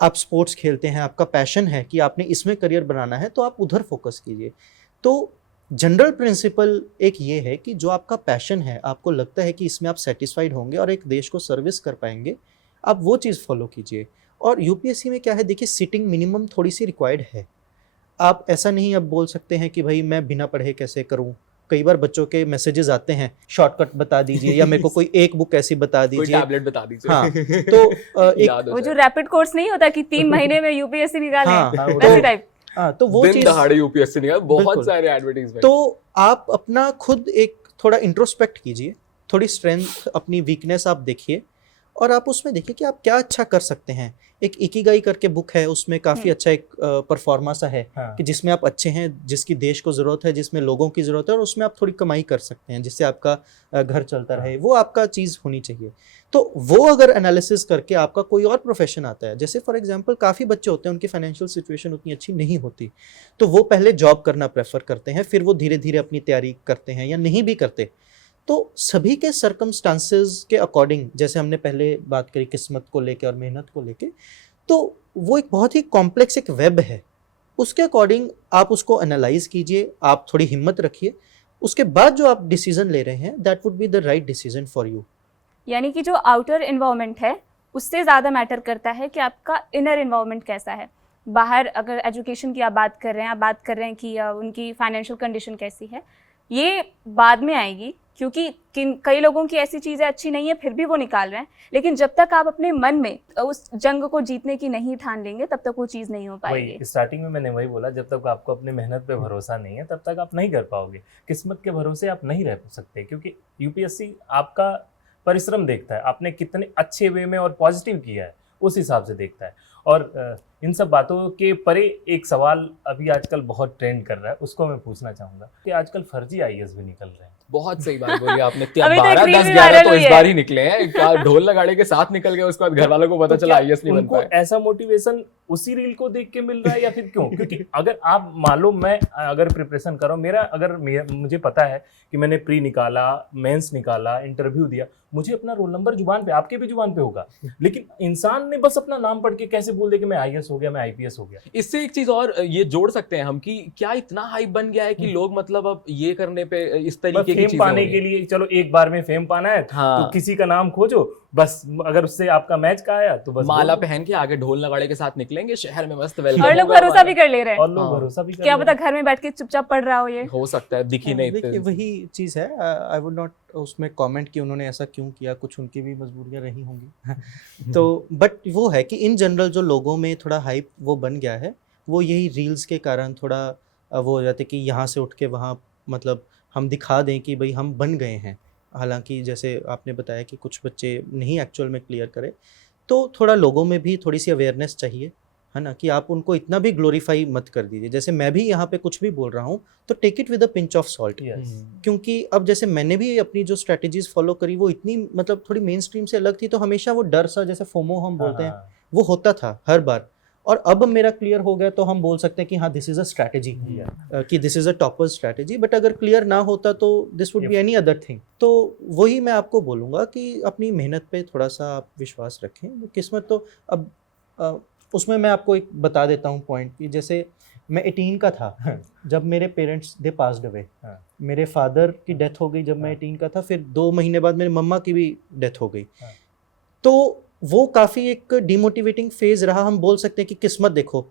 आप स्पोर्ट्स खेलते हैं, आपका पैशन है कि आपने इसमें करियर बनाना है, तो आप उधर फोकस कीजिए। तो जनरल प्रिंसिपल एक ये है कि जो आपका पैशन है, आपको लगता है कि इसमें आप सेटिस्फाइड होंगे और एक देश को सर्विस कर पाएंगे, आप वो चीज़ फॉलो कीजिए। और यूपीएससी में क्या है, देखिए सिटिंग मिनिमम थोड़ी सी रिक्वायर्ड है। आप ऐसा नहीं अब बोल सकते हैं कि भाई मैं बिना पढ़े कैसे करूं। कई बार बच्चों के मैसेजेस आते हैं, शॉर्टकट बता दीजिए या मेरे को कोई एक बुक ऐसी बता कोई दीजिए, टैबलेट बता दीजिए। हाँ, तो एक वो जो रैपिड कोर्स नहीं होता कि 3 महीने में यूपीएससी निकाले, हाँ, वैसे टाइप। हाँ, तो वो दिन चीज़, दहाड़े यूपीएससी निकाल, बहुत बिल्कुल। सारे एडवर्टाइजमेंट। तो आप अपना खुद एक थोड़ा इंट्रोस्पेक्ट कीजिए, थोड़ी स्ट्रेंथ, अपनी वीकनेस आप देखिए और आप उसमें देखिए कि आप क्या अच्छा कर सकते हैं। एक इकिगाई करके बुक है, उसमें काफ़ी अच्छा एक परफॉर्मा सा है कि जिसमें आप अच्छे हैं, जिसकी देश को ज़रूरत है, जिसमें लोगों की ज़रूरत है, और उसमें आप थोड़ी कमाई कर सकते हैं जिससे आपका घर चलता रहे, वो आपका चीज़ होनी चाहिए। तो वो अगर एनालिसिस करके आपका कोई और प्रोफेशन आता है, जैसे फॉर एग्जांपल काफ़ी बच्चे होते हैं उनकी फाइनेंशियल सिचुएशन उतनी अच्छी नहीं होती, तो वो पहले जॉब करना प्रेफर करते हैं, फिर वो धीरे धीरे अपनी तैयारी करते हैं या नहीं भी करते। तो सभी के सर्कमस्टांसेस के अकॉर्डिंग, जैसे हमने पहले बात करी किस्मत को लेके और मेहनत को लेके, तो वो एक बहुत ही कॉम्प्लेक्स एक वेब है, उसके अकॉर्डिंग आप उसको एनालाइज कीजिए, आप थोड़ी हिम्मत रखिए, उसके बाद जो आप डिसीजन ले रहे हैं that would be the right decision for you. यानी कि जो आउटर इन्वायरमेंट है उससे ज़्यादा मैटर करता है कि आपका इनर इन्वायरमेंट कैसा है। बाहर अगर एजुकेशन की आप बात कर रहे हैं, आप बात कर रहे हैं कि उनकी फाइनेंशियल कंडीशन कैसी है, ये बाद में आएगी, क्योंकि कई लोगों की ऐसी चीज़ें अच्छी नहीं है फिर भी वो निकाल रहे हैं, लेकिन जब तक आप अपने मन में उस जंग को जीतने की नहीं ठान लेंगे तब तक वो चीज़ नहीं हो पाएगी। वही स्टार्टिंग में मैंने वही बोला, जब तक आपको अपने मेहनत पे भरोसा नहीं है तब तक आप नहीं कर पाओगे। किस्मत के भरोसे आप नहीं रह सकते, क्योंकि यूपीएससी आपका परिश्रम देखता है, आपने कितने अच्छे वे में और पॉजिटिव किया है उस हिसाब से देखता है। और इन सब बातों के परे एक सवाल अभी आजकल बहुत ट्रेंड कर रहा है, उसको मैं पूछना चाहूंगा कि आजकल फर्जी आईएएस भी निकल रहे हैं। बहुत सही बात बोली आपने। अभी तो एक 12 रील 10 भी 11 viral तो हुई इस है। बार ही निकले हैं, क्या ढोल लगाड़े के साथ निकल गए, उसके बाद घर वालों को पता तो चला क्या आईएएस नहीं बन उनको पाए। ऐसा मोटिवेशन उसी रील को देख के मिल रहा है या फिर क्यों? क्योंकि अगर आप मान लो मैं अगर प्रिपरेशन कर रहा हूँ, मुझे पता है कि मैंने प्री निकाला, मेंस निकाला, इंटरव्यू दिया, मुझे अपना रोल नंबर जुबान पे, आपके भी जुबान पे होगा, लेकिन इंसान ने बस अपना नाम पढ़ के कैसे बोल दे कि मैं आईएएस हो गया, मैं आईपीएस हो गया। इससे एक चीज और ये जोड़ सकते हैं हम कि क्या इतना हाइप बन गया है कि लोग मतलब अब ये करने पे इस तरीके की फेम चीजें पाने हो रही के हैं। लिए, चलो एक बार में फेम पाना है हाँ। तो किसी का नाम खोजो, बस अगर उससे आपका मैच का आया तो बस माला बोल दो। पहन के आगे ढोल नगाड़े के साथ निकलेंगे शहर में, मस्त वेलकम और लोग होगा भरोसा भी हमारा। कर ले रहे हैं, और लोग हाँ। भरोसा भी कर क्या रहे पता हैं। घर में बैठ के चुपचाप पढ़ रहा हो ये। हो सकता है, दिखी नहीं देखिए इतने वही चीज़ है, आई वुड नॉट उसमें कमेंट कि उन्होंने ऐसा क्यों किया, कुछ उनकी भी मजबूरियां रही होंगी तो बट वो है कि इन जनरल जो लोगों में थोड़ा हाइप वो बन गया है, वो यही रील्स के कारण थोड़ा वो हो जाते कि यहाँ से उठ के वहाँ मतलब हम दिखा दें कि भाई हम बन गए हैं, हालांकि जैसे आपने बताया कि कुछ बच्चे नहीं एक्चुअल में क्लियर करे, तो थोड़ा लोगों में भी थोड़ी सी अवेयरनेस चाहिए, है ना, कि आप उनको इतना भी ग्लोरीफाई मत कर दीजिए। जैसे मैं भी यहाँ पे कुछ भी बोल रहा हूँ तो take it with a pinch of salt, Yes. क्योंकि अब जैसे मैंने भी अपनी जो स्ट्रैटेजीज फॉलो करी वो इतनी मतलब थोड़ी मेन स्ट्रीम से अलग थी, तो हमेशा वो डर सा, जैसे फोमो हम बोलते हैं, हाँ, वो होता था हर बार। और अब मेरा क्लियर हो गया तो हम बोल सकते हैं कि हाँ दिस इज अ स्ट्रैटेजी, कि this is a topper strategy, but अगर क्लियर ना होता तो this would be any other thing. तो वही मैं आपको बोलूँगा कि अपनी मेहनत पे थोड़ा सा आप विश्वास रखें। किस्मत तो अब उसमें मैं आपको एक बता देता हूँ पॉइंट कि जैसे मैं 18 का था जब मेरे पेरेंट्स दे पास्ड अवे। हाँ। मेरे फादर की डेथ हो गई जब मैं 18 का था, फिर 2 महीने बाद मेरी मम्मा की भी डेथ हो गई। हाँ। तो वो काफ़ी एक डिमोटिवेटिंग फेज़ रहा, हम बोल सकते हैं कि किस्मत देखो।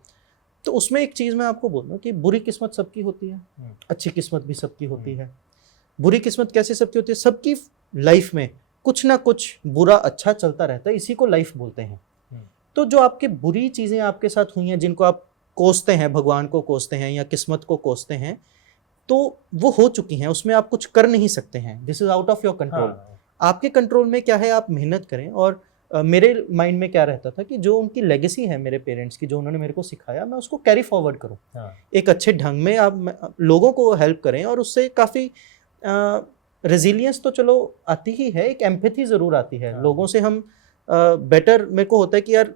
तो उसमें एक चीज़ मैं आपको बोल रहा हूँ कि बुरी किस्मत सबकी होती है, अच्छी किस्मत भी सबकी होती है। बुरी किस्मत कैसे सबकी होती है? सबकी लाइफ में कुछ ना कुछ बुरा अच्छा चलता रहता है, इसी को लाइफ बोलते हैं। तो जो आपके बुरी चीज़ें आपके साथ हुई हैं, जिनको आप कोसते हैं, भगवान को कोसते हैं या किस्मत को कोसते हैं, तो वो हो चुकी हैं, उसमें आप कुछ कर नहीं सकते हैं। This is out of your control. आपके कंट्रोल में क्या है, आप मेहनत करें। और मेरे माइंड में क्या रहता था कि जो उनकी लेगेसी है मेरे पेरेंट्स की, जो उन्होंने मेरे को सिखाया, मैं उसको कैरी फॉरवर्ड करूं। एक अच्छे ढंग में आप लोगों को हेल्प करें, और उससे काफ़ी रेजिलियंस तो चलो आती ही है, एक एम्पैथी ज़रूर आती है। लोगों से हम बेटर मेरे को होता है कि यार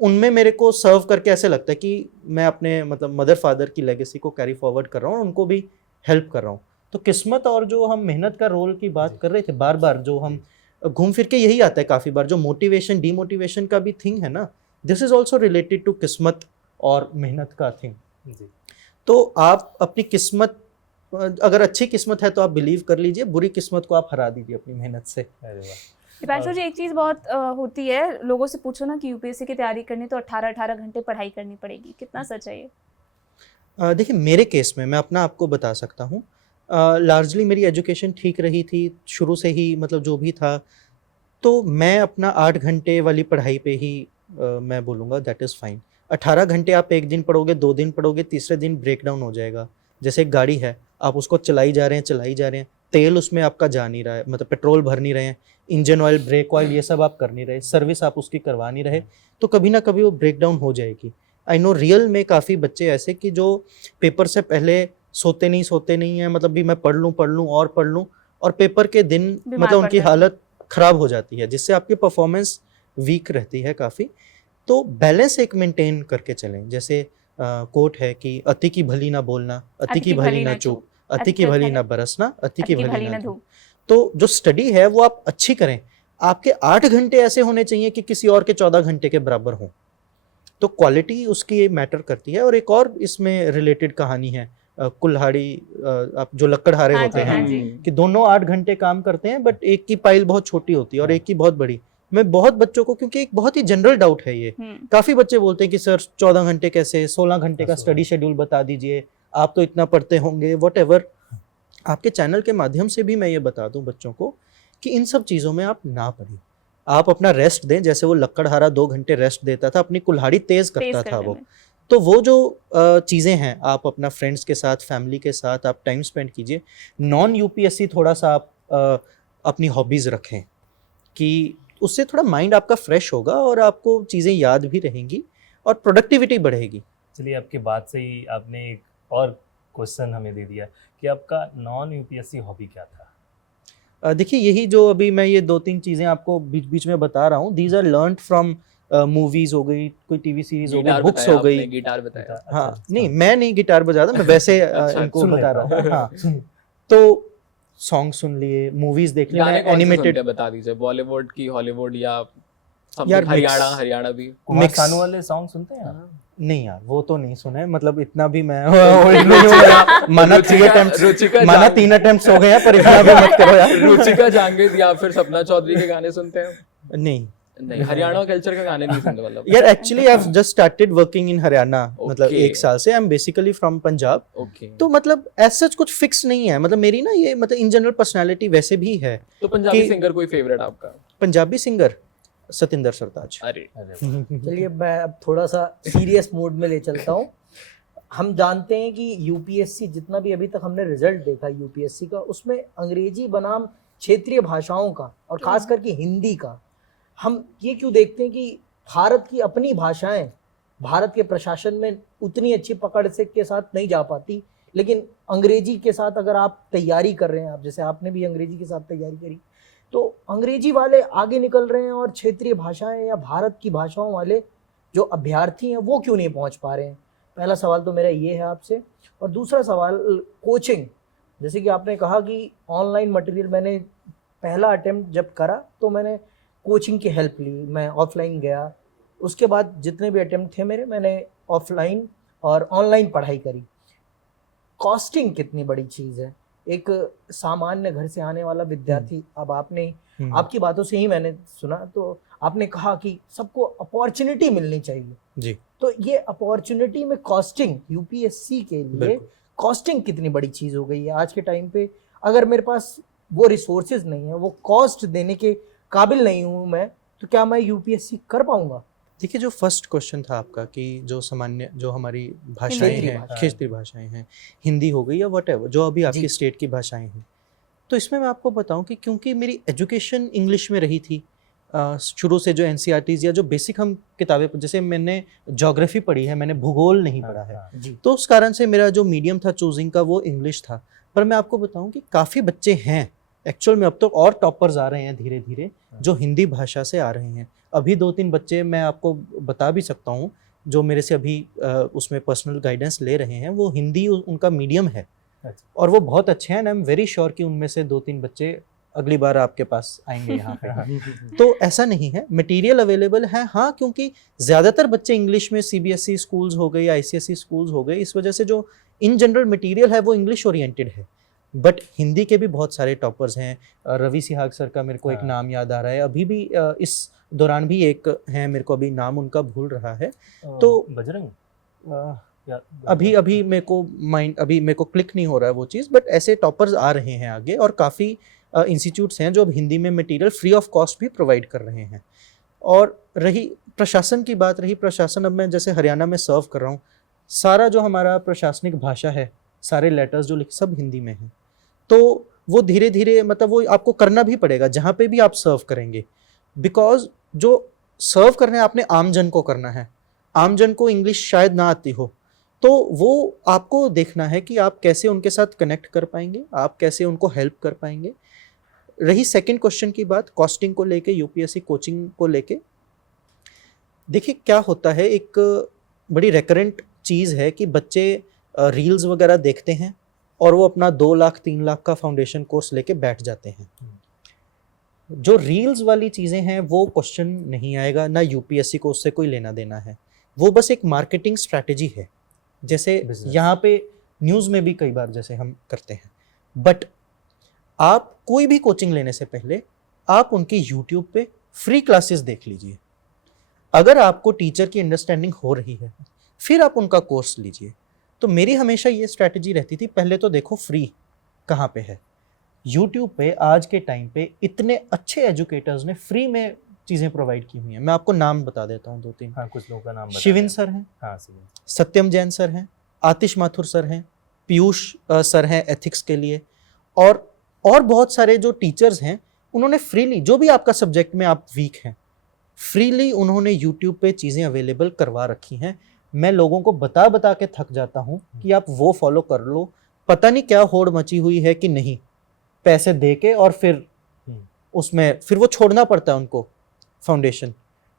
उनमें मेरे को सर्व करके ऐसे लगता है कि मैं अपने मतलब मदर फादर की लेगेसी को कैरी फॉरवर्ड कर रहा हूँ और उनको भी हेल्प कर रहा हूँ। तो किस्मत और जो हम मेहनत का रोल की बात कर रहे थे बार बार, जो हम घूम फिर के यही आता है काफ़ी बार, जो मोटिवेशन डीमोटिवेशन का भी थिंग है ना, this is also related to किस्मत और मेहनत का थिंग। तो आप अपनी किस्मत, अगर अच्छी किस्मत है तो आप बिलीव कर लीजिए, बुरी किस्मत को आप हरा दीजिए अपनी मेहनत से। दीपांशु जी, एक चीज़ बहुत होती है, लोगों से पूछो ना कि यूपीएससी की तैयारी करनी तो 18-18 घंटे पढ़ाई करनी पड़ेगी, कितना सच है ये? देखिए मेरे केस में मैं अपना आपको बता सकता हूँ, लार्जली मेरी एजुकेशन ठीक रही थी शुरू से ही, मतलब जो भी था, तो मैं अपना 8 घंटे वाली पढ़ाई पे ही मैं बोलूँगा दैट इज़ फाइन। 18 घंटे आप एक दिन पढ़ोगे, 2 दिन पढ़ोगे, तीसरे दिन ब्रेक डाउन हो जाएगा। जैसे एक गाड़ी है, आप उसको चलाई जा रहे हैं, तेल उसमें आपका जा नहीं रहा है, मतलब पेट्रोल भर नहीं रहे हैं, इंजन ऑयल, ब्रेक ऑयल, ये सब आप कर नहीं रहे, सर्विस आप उसकी करवा नहीं रहे, तो कभी ना कभी वो ब्रेक डाउन हो जाएगी। आई नो रियल में काफ़ी बच्चे ऐसे कि जो पेपर से पहले सोते नहीं हैं, मतलब भी मैं पढ़ लूँ और पेपर के दिन मतलब उनकी हालत ख़राब हो जाती है, जिससे आपकी परफॉर्मेंस वीक रहती है काफ़ी। तो बैलेंस एक मेंटेन करके चलें। जैसे कोट है कि अति की भली ना बोलना, अति की भली ना चूक, अति की भली ना बरसना, अति की भली ना धूप। तो जो स्टडी है वो आप अच्छी करें। आपके 8 घंटे ऐसे होने चाहिए कि किसी और के 14 घंटे के बराबर हों। तो क्वालिटी उसकी मैटर करती है। और एक और इसमें रिलेटेड कहानी है, कुल्हाड़ी, आप जो लकड़हारे होते हैं कि दोनों 8 घंटे काम करते हैं, बट एक की पाइल बहुत छोटी होती है और एक की बहुत बड़ी। मैं बहुत बच्चों को, क्योंकि एक बहुत ही जनरल डाउट है ये, काफ़ी बच्चे बोलते हैं कि सर 14 घंटे कैसे, 16 घंटे का स्टडी शेड्यूल बता दीजिए, आप तो इतना पढ़ते होंगे, वट एवर। आपके चैनल के माध्यम से भी मैं ये बता दूं बच्चों को कि इन सब चीज़ों में आप ना पढ़ें, आप अपना रेस्ट दें। जैसे वो लक्कड़हारा 2 घंटे रेस्ट देता था, अपनी कुल्हाड़ी तेज करता था वो। तो वो जो चीज़ें हैं, आप अपना फ्रेंड्स के साथ, फैमिली के साथ आप टाइम स्पेंड कीजिए। नॉन यूपीएससी थोड़ा सा आप अपनी हॉबीज़ रखें कि उससे थोड़ा माइंड आपका फ्रेश होगा और आपको चीज़ें याद भी रहेंगी और प्रोडक्टिविटी बढ़ेगी। चलिए, आपकी बात से ही आपने एक और क्वेश्चन हमें दे दिया कि आपका नॉन यूपीएससी हॉबी क्या था? देखिए, यही जो अभी मैं ये 2-3 चीज़ें आपको बीच बीच में बता रहा हूँ, these are learned from movies हो गई, कोई टीवी सीरीज हो गई, गिटार बुक्स बताया हो गई। आपने, गिटार बताया। अच्छा, हाँ, अच्छा। नहीं मैं नहीं गिटार बजाता, मैं वैसे अच्छा, इनको सुन बता लेता रहा हूँ। था। हाँ, तो सॉन्ग सुन लिए, मूवीज़ देख लिए, गाने मैं कौन से सुनते एनिमेटेड हैं बता दीजिए, बॉलीवुड की, हॉलीवुड या something, यार हरियाणा mix। हरियाणा भी। कुमार Mix। सानू वाले सॉन्ग सुनते हैं आप? नहीं यार, वो तो नहीं सुने, मतलब इतना भी मैं ओल्ड नहीं हूँ यार। माना 3 अटेम्प्ट्स हो गए हैं, पर इतना भी मत करो यार। रुचिका जांगिद या फिर सपना चौधरी के गाने सुनते हैं? नहीं नहीं, हरियाणा कल्चर का गाने नहीं सुनते मतलब। यार, actually I have just started working in Haryana, मतलब Okay। 1 साल से। I am basically from Punjab. Okay, तो मतलब एज सच कुछ फिक्स नहीं है, मतलब मेरी ना ये मतलब इन जनरल पर्सनालिटी वैसे भी है। तो पंजाबी कि- सिंगर कोई फेवरेट आपका? पंजाबी सिंगर सतिंदर सरताज। अरे अरे वाह। चलिए मैं अब थोड़ा सा सीरियस मोड में ले चलता हूँ। हम जानते हैं कि यूपीएससी जितना भी अभी तक हमने रिजल्ट देखा यूपीएससी का, उसमें अंग्रेजी बनाम क्षेत्रीय भाषाओं का और खास करके हिंदी का, हम ये क्यों देखते हैं कि भारत की अपनी भाषाएं भारत के प्रशासन में उतनी अच्छी पकड़ से के साथ नहीं जा पाती, लेकिन अंग्रेजी के साथ अगर आप तैयारी कर रहे हैं, आप जैसे आपने भी अंग्रेजी के साथ तैयारी करी, तो अंग्रेजी वाले आगे निकल रहे हैं और क्षेत्रीय भाषाएं या भारत की भाषाओं वाले जो अभ्यर्थी हैं वो क्यों नहीं पहुंच पा रहे हैं? पहला सवाल तो मेरा ये है आपसे। और दूसरा सवाल, कोचिंग, जैसे कि आपने कहा कि ऑनलाइन मटेरियल, मैंने पहला अटेम्प्ट जब करा तो मैंने कोचिंग की हेल्प ली, मैं ऑफलाइन गया। उसके बाद जितने भी अटेम्प्ट थे मेरे, मैंने ऑफलाइन और ऑनलाइन पढ़ाई करी। कॉस्टिंग कितनी बड़ी चीज़ है, एक सामान्य घर से आने वाला विद्यार्थी, अब आपने आपकी बातों से ही मैंने सुना, तो आपने कहा कि सबको अपॉर्चुनिटी मिलनी चाहिए जी, तो ये अपॉर्चुनिटी में कॉस्टिंग, यूपीएससी के लिए बिल्कुल। कॉस्टिंग कितनी बड़ी चीज़ हो गई है आज के टाइम पे। अगर मेरे पास वो रिसोर्सेज नहीं है, वो कॉस्ट देने के काबिल नहीं हूँ मैं, तो क्या मैं यूपीएससी कर पाऊंगा? देखिए, जो फर्स्ट क्वेश्चन था आपका कि जो सामान्य जो हमारी भाषाएं क्षेत्रीय हैं, भाषा। क्षेत्रीय भाषाएं हैं, हिंदी हो गई या वटएवर जो अभी आपकी जी। स्टेट की भाषाएं हैं, तो इसमें मैं आपको बताऊं कि क्योंकि मेरी एजुकेशन इंग्लिश में रही थी शुरू से, जो एनसीईआरटीज़ या जो बेसिक हम किताबें, जैसे मैंने ज्योग्राफी पढ़ी है, मैंने भूगोल नहीं पढ़ा है, हाँ, जी, तो उस कारण से मेरा जो मीडियम था चूजिंग का वो इंग्लिश था। पर मैं आपको बताऊं कि काफ़ी बच्चे हैं एक्चुअल में, अब तो और टॉपर्स आ रहे हैं धीरे धीरे, जो हिंदी भाषा से आ रहे हैं। अभी 2-3 बच्चे मैं आपको बता भी सकता हूँ जो मेरे से अभी उसमें पर्सनल गाइडेंस ले रहे हैं, वो हिंदी उनका मीडियम है अच्छा। और वो बहुत अच्छे हैं। आई एम वेरी श्योर कि उनमें से 2-3 बच्चे अगली बार आपके पास आएंगे यहाँ पे। तो ऐसा नहीं है, मटेरियल अवेलेबल है हाँ, क्योंकि ज़्यादातर बच्चे इंग्लिश में सीबीएसई स्कूल्स हो गए, आईसीएसई स्कूल्स हो गए, इस वजह से जो इन जनरल मटेरियल है वो इंग्लिश ओरिएंटेड है। बट हिंदी के भी बहुत सारे टॉपर्स हैं। रवि सिहाग सर का मेरे को एक हाँ। नाम याद आ रहा है, अभी भी इस दौरान भी एक है, मेरे को अभी नाम उनका भूल रहा है। तो बजरंग अ, या अभी मेरे को क्लिक नहीं हो रहा है वो चीज़, बट ऐसे टॉपर्स आ रहे हैं आगे, और काफ़ी इंस्टीट्यूट्स हैं जो अब हिंदी में मटेरियल फ्री ऑफ कॉस्ट भी प्रोवाइड कर रहे हैं। और रही प्रशासन की बात, रही प्रशासन, अब मैं जैसे हरियाणा में सर्व कर रहा हूँ, सारा जो हमारा प्रशासनिक भाषा है, सारे लेटर्स जो लिख सब हिंदी में हैं। तो वो धीरे धीरे, मतलब वो आपको करना भी पड़ेगा जहाँ पे भी आप सर्व करेंगे, बिकॉज जो सर्व करना है आपने आम जन को करना है, आम जन को इंग्लिश शायद ना आती हो, तो वो आपको देखना है कि आप कैसे उनके साथ कनेक्ट कर पाएंगे, आप कैसे उनको हेल्प कर पाएंगे। रही सेकंड क्वेश्चन की बात, कॉस्टिंग को लेके, यूपीएससी कोचिंग को लेके, देखिए क्या होता है, एक बड़ी रेकरेंट चीज़ है कि बच्चे रील्स वगैरह देखते हैं और वो अपना 2 लाख 3 लाख का फाउंडेशन कोर्स लेके बैठ जाते हैं। जो रील्स वाली चीज़ें हैं वो क्वेश्चन नहीं आएगा, ना यूपीएससी को उससे कोई लेना देना है, वो बस एक मार्केटिंग स्ट्रैटेजी है, जैसे Business। यहाँ पे न्यूज़ में भी कई बार जैसे हम करते हैं। बट आप कोई भी कोचिंग लेने से पहले आप उनकी यूट्यूब पे फ्री क्लासेस देख लीजिए। अगर आपको टीचर की अंडरस्टैंडिंग हो रही है, फिर आप उनका कोर्स लीजिए। तो मेरी हमेशा ये स्ट्रैटेजी रहती थी, पहले तो देखो फ्री, कहाँ पे है? यूट्यूब पे आज के टाइम पे इतने अच्छे एजुकेटर्स ने फ्री में चीज़ें प्रोवाइड की हुई हैं। मैं आपको नाम बता देता हूँ 2-3। हाँ, कुछ लोगों का नाम बता शिविन दें। सर हैं, हाँ, शिविन। सत्यम जैन सर हैं, आतिश माथुर सर हैं, पीयूष सर हैं एथिक्स के लिए, और बहुत सारे जो टीचर्स हैं उन्होंने फ्रीली, जो भी आपका सब्जेक्ट में आप वीक हैं, फ्रीली उन्होंने यूट्यूब पे चीज़ें अवेलेबल करवा रखी हैं। मैं लोगों को बता बता के थक जाता हूँ कि आप वो फॉलो कर लो। पता नहीं क्या होड़ मची हुई है कि नहीं, पैसे दे के और फिर उसमें फिर वो छोड़ना पड़ता है उनको फाउंडेशन,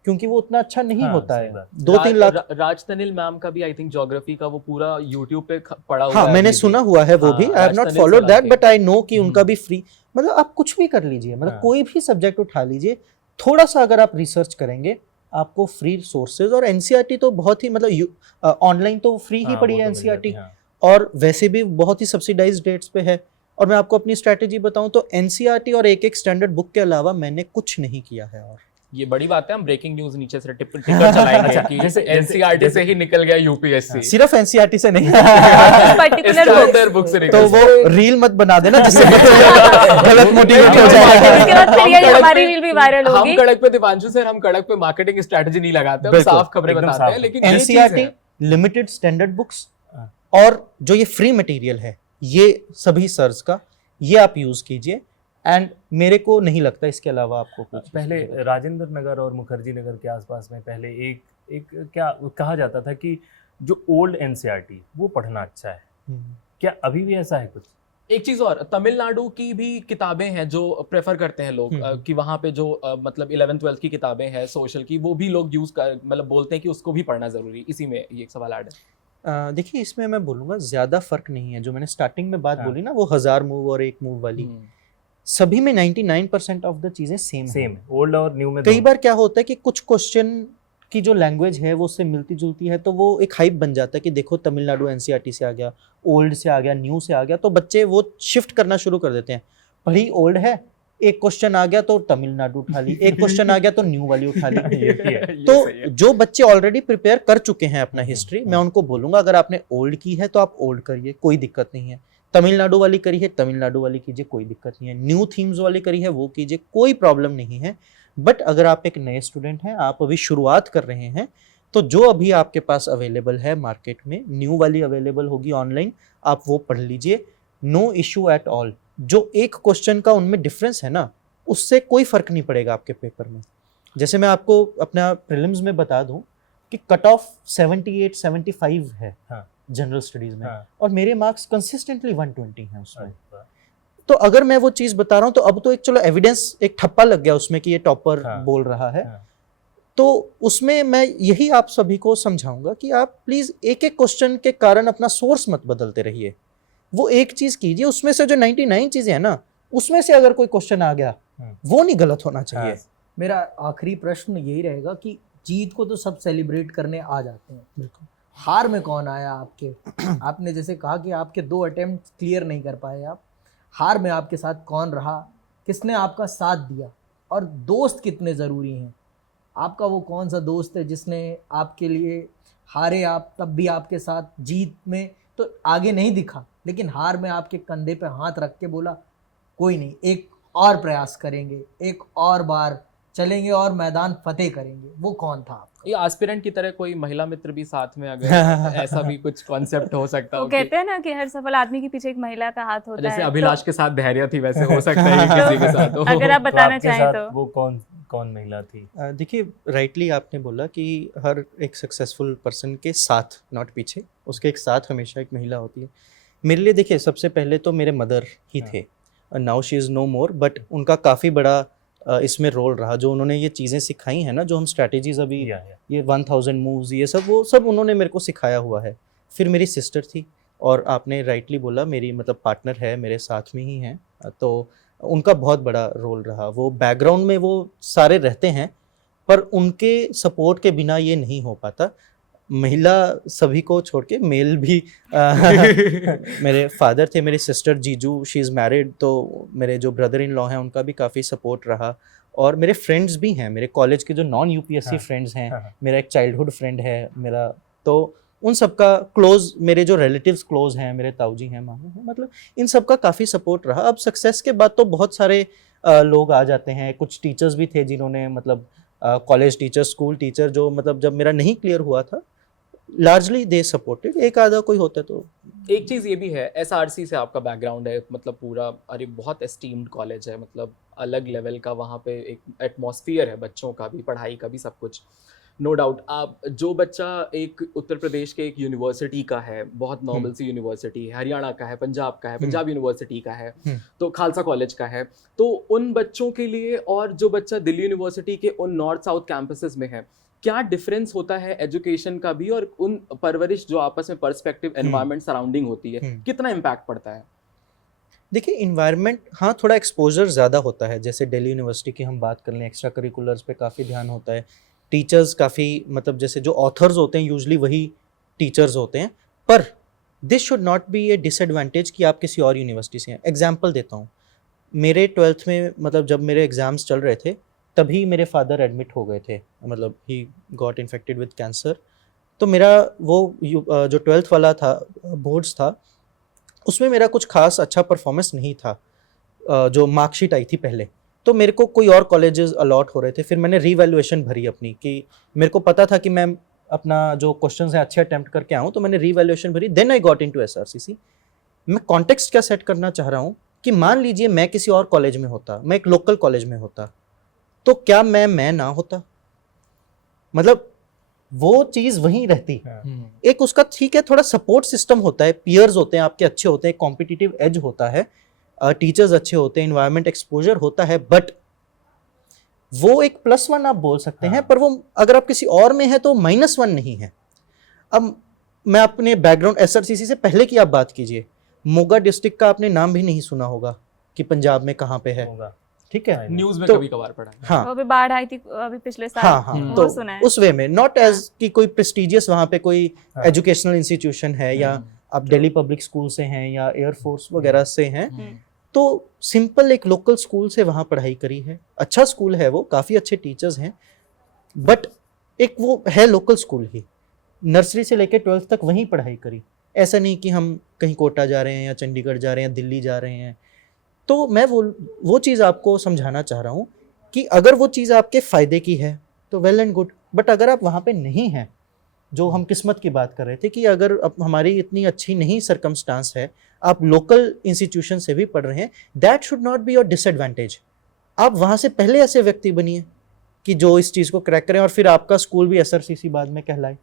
क्योंकि वो उतना अच्छा नहीं हाँ, होता सही है। बात। 2-3 लाख। राज तनिल मैम का भी आई थिंक ज्योग्राफी का वो पूरा यूट्यूब पे पड़ा हुआ हाँ, है मैंने अभी भी। सुना हुआ है वो भी। हाँ, I have not Rajasthani followed सलाह दैट, के। बट आई नो कि उनका हम्म। भी फ्री, मतलब आप कुछ भी कर लीजिए, मतलब हाँ। कोई भी सब्जेक्ट उठा लीजिए, थोड़ा सा अगर आप रिसर्च करेंगे आपको फ्री सोर्सेज। और एनसीईआरटी तो बहुत ही मतलब ऑनलाइन तो फ्री ही हाँ, पड़ी वो है तो मिल जाती एनसीईआरटी, है, हाँ। और वैसे भी बहुत ही सब्सिडाइज्ड रेट्स पे है। और मैं आपको अपनी स्ट्रैटेजी बताऊं तो एनसीईआरटी और एक स्टैंडर्ड बुक के अलावा मैंने कुछ नहीं किया है। और ये बड़ी बात है, हम ब्रेकिंग न्यूज नीचे से टिकर चलाएंगे अच्छा, कि जैसे- एनसीईआरटी जैसे- से ही निकल गया यूपीएससी। सिर्फ एनसीईआरटी से नहीं पर्टिकुलर स्टैंडर्ड बुक से तो निकल वो रील मत बना देना जिससे बच्चे गलत मोटिवेट हो जाए। इसके बाद फिर हम यही कड़क हमारी पे- रील भी वायरल हम होगी। कड़क पे दीपांशु सर, हम कड़क पे मार्केटिंग स्ट्रेटजी नहीं लगाते, हम बिल्कुल, साफ खबरें एकदम बताते हैं। साफ। लेकिन ये चीज़ एनसीईआरटी है। लिमिटेड स्टैंडर्ड बुक्स हाँ। और जो ये फ्री मटेरियल है ये सभी सर्स का, ये आप यूज कीजिए। एंड मेरे को नहीं लगता इसके अलावा आपको कुछ पहले राजेंद्र नगर और मुखर्जी नगर के आसपास में पहले एक क्या कहा जाता था कि जो ओल्ड एनसीईआरटी वो पढ़ना अच्छा है। क्या अभी भी ऐसा है कुछ? एक चीज और, तमिलनाडु की भी किताबें हैं जो प्रेफर करते हैं लोग, कि वहाँ पे जो मतलब 11th-12th की किताबें हैं सोशल की, वो भी लोग यूज कर मतलब बोलते हैं कि उसको भी पढ़ना जरूरी। इसी में ये एक सवाल ऐड है। देखिए इसमें मैं बोलूँगा ज़्यादा फर्क नहीं है। जो मैंने स्टार्टिंग में बात हाँ। बोली ना, वो 1000 मूव और 1 मूव वाली, सभी में 99% ऑफ द चीज़ें सेम सेम है, ओल्ड और न्यू में कई दोनों। बार क्या होता है कि कुछ क्वेश्चन की जो लैंग्वेज है वो उससे मिलती जुलती है, तो वो एक हाइप बन जाता है कि देखो तमिलनाडु एनसीईआरटी से आ गया, ओल्ड से आ गया, न्यू से आ गया, तो बच्चे वो शिफ्ट करना शुरू कर देते हैं। पढ़ी ओल्ड है, एक क्वेश्चन आ गया तो तमिलनाडु उठा ली, एक क्वेश्चन आ गया तो न्यू वाली उठा ली। ये भी है। ये तो सही है। जो बच्चे ऑलरेडी प्रिपेयर कर चुके हैं अपना हिस्ट्री, मैं उनको बोलूंगा अगर आपने ओल्ड की है तो आप ओल्ड करिए, कोई दिक्कत नहीं है। तमिलनाडु वाली करी है, तमिलनाडु वाली कीजिए, कोई दिक्कत नहीं है। न्यू थीम्स वाली करी है, वो कीजिए, कोई प्रॉब्लम नहीं है। बट अगर आप एक नए स्टूडेंट हैं, आप अभी शुरुआत कर रहे हैं, तो जो अभी आपके पास अवेलेबल है मार्केट में, न्यू वाली अवेलेबल होगी ऑनलाइन, आप वो पढ़ लीजिए, नो इशू एट ऑल। जो एक क्वेश्चन का उनमें डिफरेंस है ना, उससे कोई फर्क नहीं पड़ेगा आपके पेपर में। जैसे मैं आपको अपना प्रीलिम्स में बता दूं कि कट ऑफ 78-75 है हाँ। जनरल स्टडीज में, हाँ। और मेरे मार्क्स कंसिस्टेंटली 120 हैं उसमें। अच्छा। तो अगर मैं वो चीज़ बता रहा हूँ तो अब तो एक चलो एविडेंस, एक ठप्पा लग गया उसमें कि ये टॉपर हाँ। बोल रहा है। हाँ। तो उसमें मैं यही आप सभी को समझाऊंगा कि आप प्लीज एक एक क्वेश्चन के कारण अपना सोर्स मत बदलते रहिए। वो एक चीज कीजिए, उसमें से जो 99 चीजें हैं ना, उसमें से अगर कोई क्वेश्चन आ गया वो नहीं गलत होना चाहिए। हाँ। मेरा आखिरी प्रश्न यही रहेगा कि जीत को तो सब सेलिब्रेट करने आ जाते हैं, बिल्कुल। हार में कौन आया आपके? आपने जैसे कहा कि आपके 2 अटेम्प्ट क्लियर नहीं कर पाए आप, हार में आपके साथ कौन रहा, किसने आपका साथ दिया, और दोस्त कितने ज़रूरी हैं? आपका वो कौन सा दोस्त है जिसने आपके लिए, हारे आप तब भी आपके साथ, जीत में तो आगे नहीं दिखा लेकिन हार में आपके कंधे पे हाथ रख के बोला कोई नहीं, एक और प्रयास करेंगे, एक और बार चलेंगे और मैदान फतेह करेंगे? वो कौन था आपका? ये एस्पिरेंट की तरह कोई महिला मित्र भी साथ में अगर ऐसा भी कुछ कॉन्सेप्ट हो सकता वो हो कहते हैं ना कि हर सफल आदमी के पीछे एक महिला का हाथ होता जैसे है। अभिलाष के साथ धैर्य थी, वैसे हो सकता है कि किसी के साथ हो। अगर आप तो बताना आपके चाहें साथ तो वो कौन महिला थी? देखिए राइटली आपने बोला कि हर एक सक्सेसफुल पर्सन के साथ, नॉट पीछे, उसके एक साथ हमेशा एक महिला होती है। मेरे लिए देखिए सबसे पहले तो मेरे मदर ही थे, now she is no more, but उनका काफ़ी बड़ा इसमें रोल रहा। जो उन्होंने ये चीज़ें सिखाई हैं ना, जो हम स्ट्रैटेजीज अभी ये 1000 मूव्स, ये सब वो सब उन्होंने मेरे को सिखाया हुआ है। फिर मेरी सिस्टर थी, और आपने राइटली बोला मेरी मतलब पार्टनर है, मेरे साथ में ही हैं, तो उनका बहुत बड़ा रोल रहा। वो बैकग्राउंड में वो सारे रहते हैं, पर उनके सपोर्ट के बिना ये नहीं हो पाता। महिला सभी को छोड़ के मेल भी मेरे फादर थे, मेरे सिस्टर जीजू, शी इज़ मैरिड, तो मेरे जो ब्रदर इन लॉ हैं उनका भी काफ़ी सपोर्ट रहा। और मेरे फ्रेंड्स भी हैं, मेरे कॉलेज के जो नॉन यूपीएससी फ्रेंड्स हैं, मेरा एक चाइल्डहुड फ्रेंड है मेरा, तो उन सबका क्लोज, मेरे जो रिलेटिव्स क्लोज हैं, मेरे ताऊजी हैं, मामू हैं, मतलब इन सबका काफ़ी सपोर्ट रहा। अब सक्सेस के बाद तो बहुत सारे लोग आ जाते हैं। कुछ टीचर्स भी थे जिन्होंने मतलब कॉलेज टीचर, स्कूल टीचर, जो मतलब जब मेरा नहीं क्लियर हुआ था, लार्जली दे सपोर्टेड। एक आधा कोई होता तो। एक चीज़ ये भी है, एसआरसी से आपका बैकग्राउंड है, मतलब पूरा, अरे बहुत एस्टीम्ड कॉलेज है, मतलब अलग लेवल का वहाँ पे एक एटमॉस्फियर है, बच्चों का भी, पढ़ाई का भी, सब कुछ, नो डाउट। आप जो बच्चा एक उत्तर प्रदेश के एक यूनिवर्सिटी का है, बहुत नॉर्मल सी यूनिवर्सिटी है, हरियाणा का है, पंजाब का है, पंजाब यूनिवर्सिटी का है, तो खालसा कॉलेज का है, तो उन बच्चों के लिए और जो बच्चा दिल्ली यूनिवर्सिटी के उन नॉर्थ साउथ कैंपसेस में है, क्या डिफरेंस होता है एजुकेशन का भी, और उन परवरिश जो आपस में पर्सपेक्टिव एनवायरनमेंट सराउंडिंग होती है, कितना इम्पैक्ट पड़ता है? देखिए इन्वायरमेंट, हाँ थोड़ा एक्सपोजर ज़्यादा होता है। जैसे दिल्ली यूनिवर्सिटी की हम बात कर लें, एक्स्ट्रा करिकुलर्स पे काफ़ी ध्यान होता है। टीचर्स काफ़ी, मतलब जैसे जो ऑथर्स होते हैं यूजुअली वही टीचर्स होते हैं, पर this should not be A disadvantage कि आप किसी और यूनिवर्सिटी से हैं। एग्जाम्पल देता हूँ, मेरे 12th में मतलब जब मेरे एग्ज़ाम्स चल रहे थे तभी मेरे फादर एडमिट हो गए थे, मतलब he got infected with cancer. तो मेरा वो जो 12th वाला था, बोर्ड्स था, उसमें मेरा कुछ खास अच्छा परफॉर्मेंस नहीं था। जो मार्कशीट आई थी पहले, तो मेरे को कोई और कॉलेजेस अलॉट हो रहे थे। फिर मैंने रीवैल्यूएशन भरी अपनी, कि मेरे को पता था कि मैं अपना जो क्वेश्चंस हैं अच्छे अटेम्प्ट करके आऊँ, तो मैंने रीवैल्यूएशन भरी, then I got into SRCC. मैं कॉन्टेक्स्ट क्या सेट करना चाह रहा हूँ कि मान लीजिए मैं किसी और कॉलेज में होता, मैं एक लोकल कॉलेज में होता, तो क्या मैं ना होता? मतलब वो चीज़ वहीं रहती। एक उसका ठीक है, थोड़ा सपोर्ट सिस्टम होता है, पीयर्स होते हैं आपके अच्छे होते हैं, कॉम्पिटिटिव एज होता है, टीचर्स अच्छे होते हैं, इन्वायरमेंट एक्सपोजर होता है, बट वो एक +1 आप बोल सकते हैं, पर वो अगर आप किसी और में है तो -1 नहीं है। अब मैं अपने बैकग्राउंड, एसआरसीसी से पहले की आप बात कीजिए, मोगा डिस्ट्रिक्ट का आपने नाम भी नहीं सुना होगा कि पंजाब में कहाँ पे है, ठीक है, न्यूज़ में तो कभी कभार पढ़ा है। हाँ वो भी बाढ़ आई थी अभी पिछले साल। हाँ हाँ, वो तो सुना है। उस वे में नॉट एज कि कोई प्रेस्टिजियस वहाँ पे कोई एजुकेशनल इंस्टीट्यूशन है, या आप दिल्ली पब्लिक स्कूल से हैं या एयरफोर्स वगैरह से हैं, तो सिंपल एक लोकल स्कूल से वहाँ पढ़ाई करी है। अच्छा स्कूल है वो, काफ़ी अच्छे टीचर्स हैं, बट एक वो है लोकल स्कूल ही, नर्सरी से लेकर 12th तक वहीं पढ़ाई करी। ऐसा नहीं कि हम कहीं कोटा जा रहे हैं या चंडीगढ़ जा रहे हैं या दिल्ली जा रहे हैं। तो मैं वो चीज़ आपको समझाना चाह रहा हूँ कि अगर वो चीज़ आपके फ़ायदे की है तो वेल एंड गुड, बट अगर आप वहाँ पे नहीं हैं, जो हम किस्मत की बात कर रहे थे कि अगर अब हमारी इतनी अच्छी नहीं सरकमस्टांस है, आप लोकल इंस्टीट्यूशन से भी पढ़ रहे हैं, that should not be your disadvantage. आप वहाँ से पहले ऐसे व्यक्ति बनिए कि जो इस चीज़ को क्रैक करें, और फिर आपका स्कूल भी एसआरसीसी बाद में कहलाए।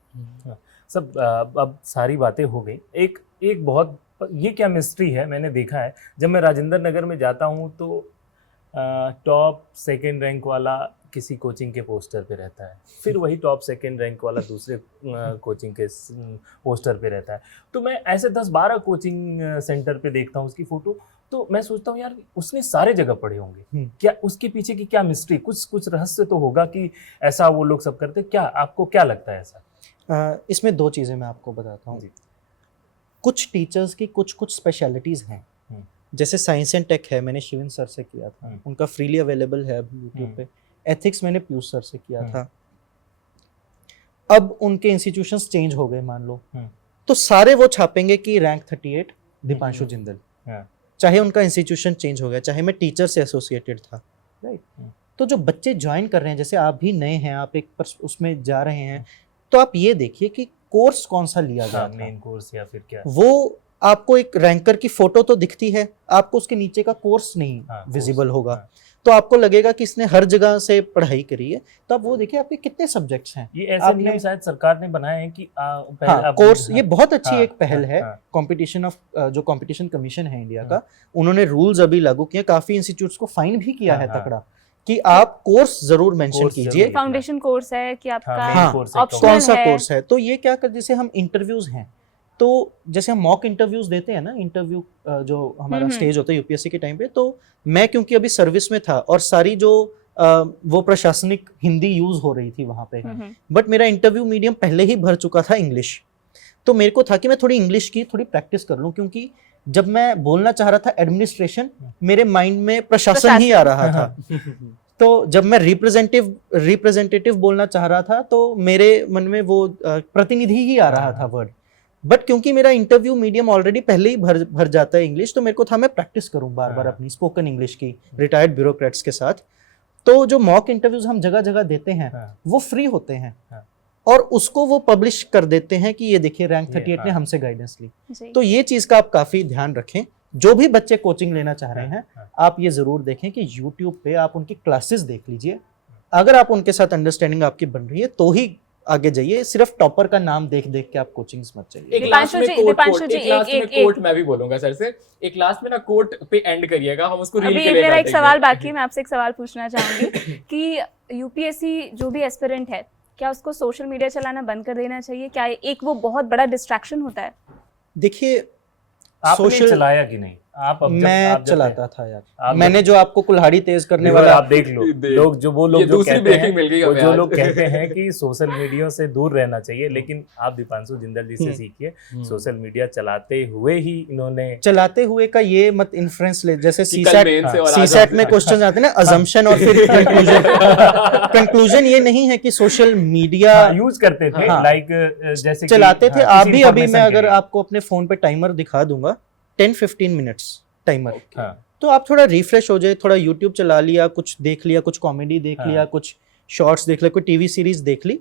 सब अब सारी बातें हो गई। एक बहुत, ये क्या मिस्ट्री है, मैंने देखा है जब मैं राजेंद्र नगर में जाता हूँ तो टॉप 2nd रैंक वाला किसी कोचिंग के पोस्टर पे रहता है, फिर वही टॉप 2nd रैंक वाला दूसरे कोचिंग के पोस्टर पे रहता है। तो मैं ऐसे 10-12 कोचिंग सेंटर पे देखता हूँ उसकी फ़ोटो, तो मैं सोचता हूँ यार उसने सारे जगह पढ़े होंगे, क्या उसके पीछे की क्या मिस्ट्री, कुछ रहस्य तो होगा कि ऐसा वो लोग सब करते। क्या आपको क्या लगता है ऐसा? इसमें 2 चीज़ें मैं आपको बताता हूँ। कुछ टीचर्स की कुछ स्पेशलिटीज़ हैं, जैसे साइंस एंड टेक है, मैंने शिविन सर से किया था, उनका फ्रीली अवेलेबल है यूट्यूब पे। एथिक्स मैंने पीयूष सर से किया था। अब उनके इंस्टीट्यूशंस चेंज हो गए मान लो, तो सारे वो छापेंगे कि रैंक 38 दीपांशु जिंदल, चाहे उनका इंस्टीट्यूशन चेंज हो गया, चाहे मैं टीचर से एसोसिएटेड था, राइट। तो जो बच्चे ज्वाइन कर रहे हैं, जैसे आप भी नए हैं, आप एक उसमें जा रहे हैं, तो आप ये देखिए कि कोर्स कौन सा लिया गया था, मेन कोर्स या फिर क्या। वो आपको एक रैंकर की फोटो तो दिखती है, आपको उसके नीचे का कोर्स नहीं विजिबल होगा। तो आपको लगेगा कि इसने हर जगह से पढ़ाई करी है। तो आप वो देखिए आपके कितने सब्जेक्ट्स हैं। ये ऐसे नियम शायद सरकार ने बनाए हैं कि कोर्स, ये बहुत अच्छी एक पहल है। कंपटीशन ऑफ जो कंपटीशन कमीशन है इंडिया का, उन्होंने रूल्स अभी लागू किए, काफी इंस्टीट्यूट्स को फाइन भी किया है तकड़ा कि आप कोर्स जरूर मेंशन कीजिए। फाउंडेशन कोर्स है कि आपका कौन सा कोर्स है। तो ये क्या कर, जैसे हम इंटरव्यूज हैं, तो जैसे हम मॉक इंटरव्यूज देते हैं ना, इंटरव्यू जो हमारा स्टेज होता है यूपीएससी के टाइम पे, तो मैं क्योंकि अभी सर्विस में था और सारी जो वो प्रशासनिक हिंदी यूज हो रही थी वहां पे, बट मेरा इंटरव्यू मीडियम पहले ही भर चुका था इंग्लिश। तो मेरे को था कि मैं थोड़ी इंग्लिश की थोड़ी प्रैक्टिस कर लूं, क्योंकि जब मैं बोलना चाह रहा था एडमिनिस्ट्रेशन, मेरे माइंड में प्रशासन ही आ रहा था। तो जब मैं रिप्रेजेंटेटिव बोलना चाह रहा था तो मेरे मन में वो प्रतिनिधि ही आ रहा था वर्ड, बट क्योंकि मेरा इंटरव्यू मीडियम ऑलरेडी पहले ही भर जाता है इंग्लिश, तो मेरे को था मैं प्रैक्टिस करूं बार बार अपनी स्पोकन इंग्लिश की रिटायर्ड ब्यूरोक्रेट्स के साथ। तो जो मॉक इंटरव्यूज हम जगह जगह देते हैं वो फ्री होते हैं और उसको वो पब्लिश कर देते हैं कि ये देखिए रैंक 38 ने हमसे गाइडेंस ली। जी। तो ये चीज का आप काफी ध्यान रखें। जो भी बच्चे कोचिंग लेना चाह रहे हैं आप ये जरूर देखें कि YouTube पे आप उनकी क्लासेस देख लीजिए। अगर आप उनके साथ अंडरस्टैंडिंग आपकी बन रही है तो ही आगे जाइए, सिर्फ टॉपर का नाम देख देख के आप कोचिंग्स मत चाहिए। एक लास्ट में दीपांशु कोट मैं भी बोलूंगा सर से, एक लास्ट में ना कोट पे एंड करिएगा, हम उसको रील अभी के लिए मेरा एक काटेंगे। सवाल बाकी है, मैं आपसे एक सवाल पूछना चाहूंगी कि यूपीएससी जो भी एस्पिरेंट है, क्या उसको सोशल मीडिया चलाना बंद कर देना चाहिए? क्या एक वो बहुत बड़ा डिस्ट्रैक्शन होता है? देखिए आपने चलाया कि नहीं? मैं चलाता था यार, मैंने जो आपको कुल्हाड़ी तेज करने वाला आप देख लो, लोग जो जो कहते हैं वो जो लोग कहते हैं कि सोशल मीडिया से दूर रहना चाहिए, लेकिन आप दीपांशु जिंदल जी से सीखिए, सोशल मीडिया चलाते हुए ही इन्होंने चलाते हुए का ये मत इन्फ्लुएंस ले, जैसे सीसैट में क्वेश्चन आते हैं ना, अजम्पशन और फिर कंक्लूजन ये नहीं है कि सोशल मीडिया यूज करते थे, लाइक जैसे चलाते थे आप भी। अभी मैं अगर आपको अपने फोन पे टाइमर दिखा दूंगा 10-15 मिनट्स टाइमर, तो आप थोड़ा रिफ्रेश हो जाए, थोड़ा यूट्यूब चला लिया, कुछ देख लिया, कुछ कॉमेडी देख लिया, कुछ शॉर्ट्स देख लिया, कोई टीवी सीरीज देख ली,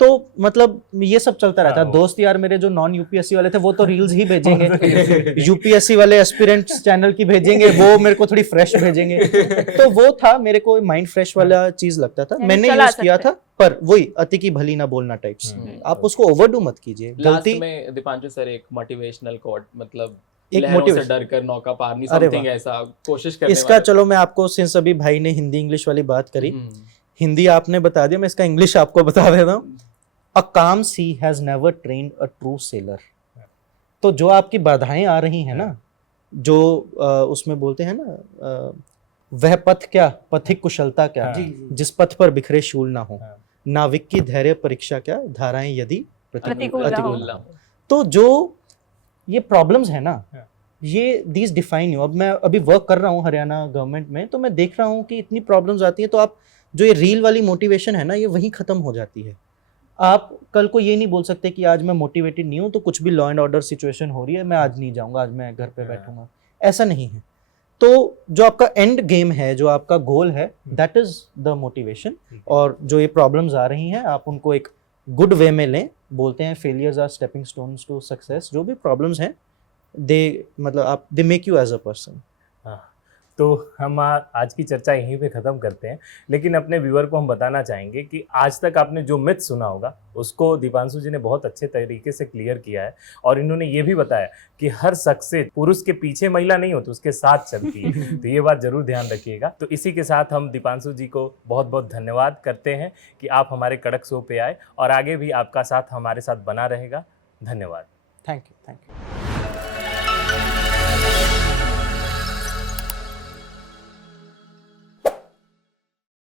तो मतलब ये सब चलता रहता है। दोस्त यार मेरे जो नॉन यूपीएससी वाले थे वो तो रील्स ही भेजेंगे, यूपीएससी वाले एस्पिरेंट्स चैनल की भेजेंगे, वो मेरे को थोड़ी फ्रेश भेजेंगे। तो वो था, मेरे को माइंड फ्रेश वाला चीज लगता था, मैंने यूज किया था, पर वही अति की भली ना बोलना टाइप्स। आप उसको ओवरडू मत कीजिए। गलती में दीपांशु सर एक मोटिवेशनल कोट, मतलब एक मोटिवेशन, डर कर नौका पार नहीं, समथिंग ऐसा कोशिश करने इसका चलो मैं आपको, सिंस अभी भाई ने हिंदी इंग्लिश वाली बात करी, हिंदी आपने बता दिया, मैं इसका इंग्लिश आपको बता देता हूँ। A calm sea has never trained a true sailor. तो जो आपकी बाधाएं आ रही हैं ना, जो उसमें बोलते हैं ना, वह पथ क्या, पथिक कुशलता क्या, जिस पथ पर बिखरे शूल ना हो, नाविक की धैर्य परीक्षा क्या, धाराएं यदि प्रतिकूल ना हो। तो जो ये प्रॉब्लम्स है ना, ये दीज डिफाइन यू। अब मैं अभी वर्क कर रहा हूँ हरियाणा गवर्नमेंट में, तो मैं देख रहा हूँ कि इतनी प्रॉब्लम्स आती हैं, तो आप जो ये रील वाली मोटिवेशन है ना, ये वहीं खत्म हो जाती है। आप कल को ये नहीं बोल सकते कि आज मैं मोटिवेटेड नहीं हूँ, तो कुछ भी लॉ एंड ऑर्डर सिचुएशन हो रही है, मैं आज नहीं जाऊँगा, आज मैं घर पे बैठूंगा, ऐसा नहीं है। तो जो आपका एंड गेम है, जो आपका गोल है, दैट इज द मोटिवेशन। और जो ये प्रॉब्लम्स आ रही हैं, आप उनको एक गुड वे में लें। बोलते हैं failures are stepping stones to success. जो भी प्रॉब्लम्स हैं, they make you as a person. तो हम आज की चर्चा यहीं पे ख़त्म करते हैं, लेकिन अपने व्यूअर को हम बताना चाहेंगे कि आज तक आपने जो मिथ सुना होगा उसको दीपांशु जी ने बहुत अच्छे तरीके से क्लियर किया है, और इन्होंने ये भी बताया कि हर सक्सेस पुरुष के पीछे महिला नहीं होती, उसके साथ चलती है। तो ये बात ज़रूर ध्यान रखिएगा। तो इसी के साथ हम दीपांशु जी को बहुत बहुत धन्यवाद करते हैं कि आप हमारे कड़क शो पे आए, और आगे भी आपका साथ हमारे साथ बना रहेगा। धन्यवाद। Thank you.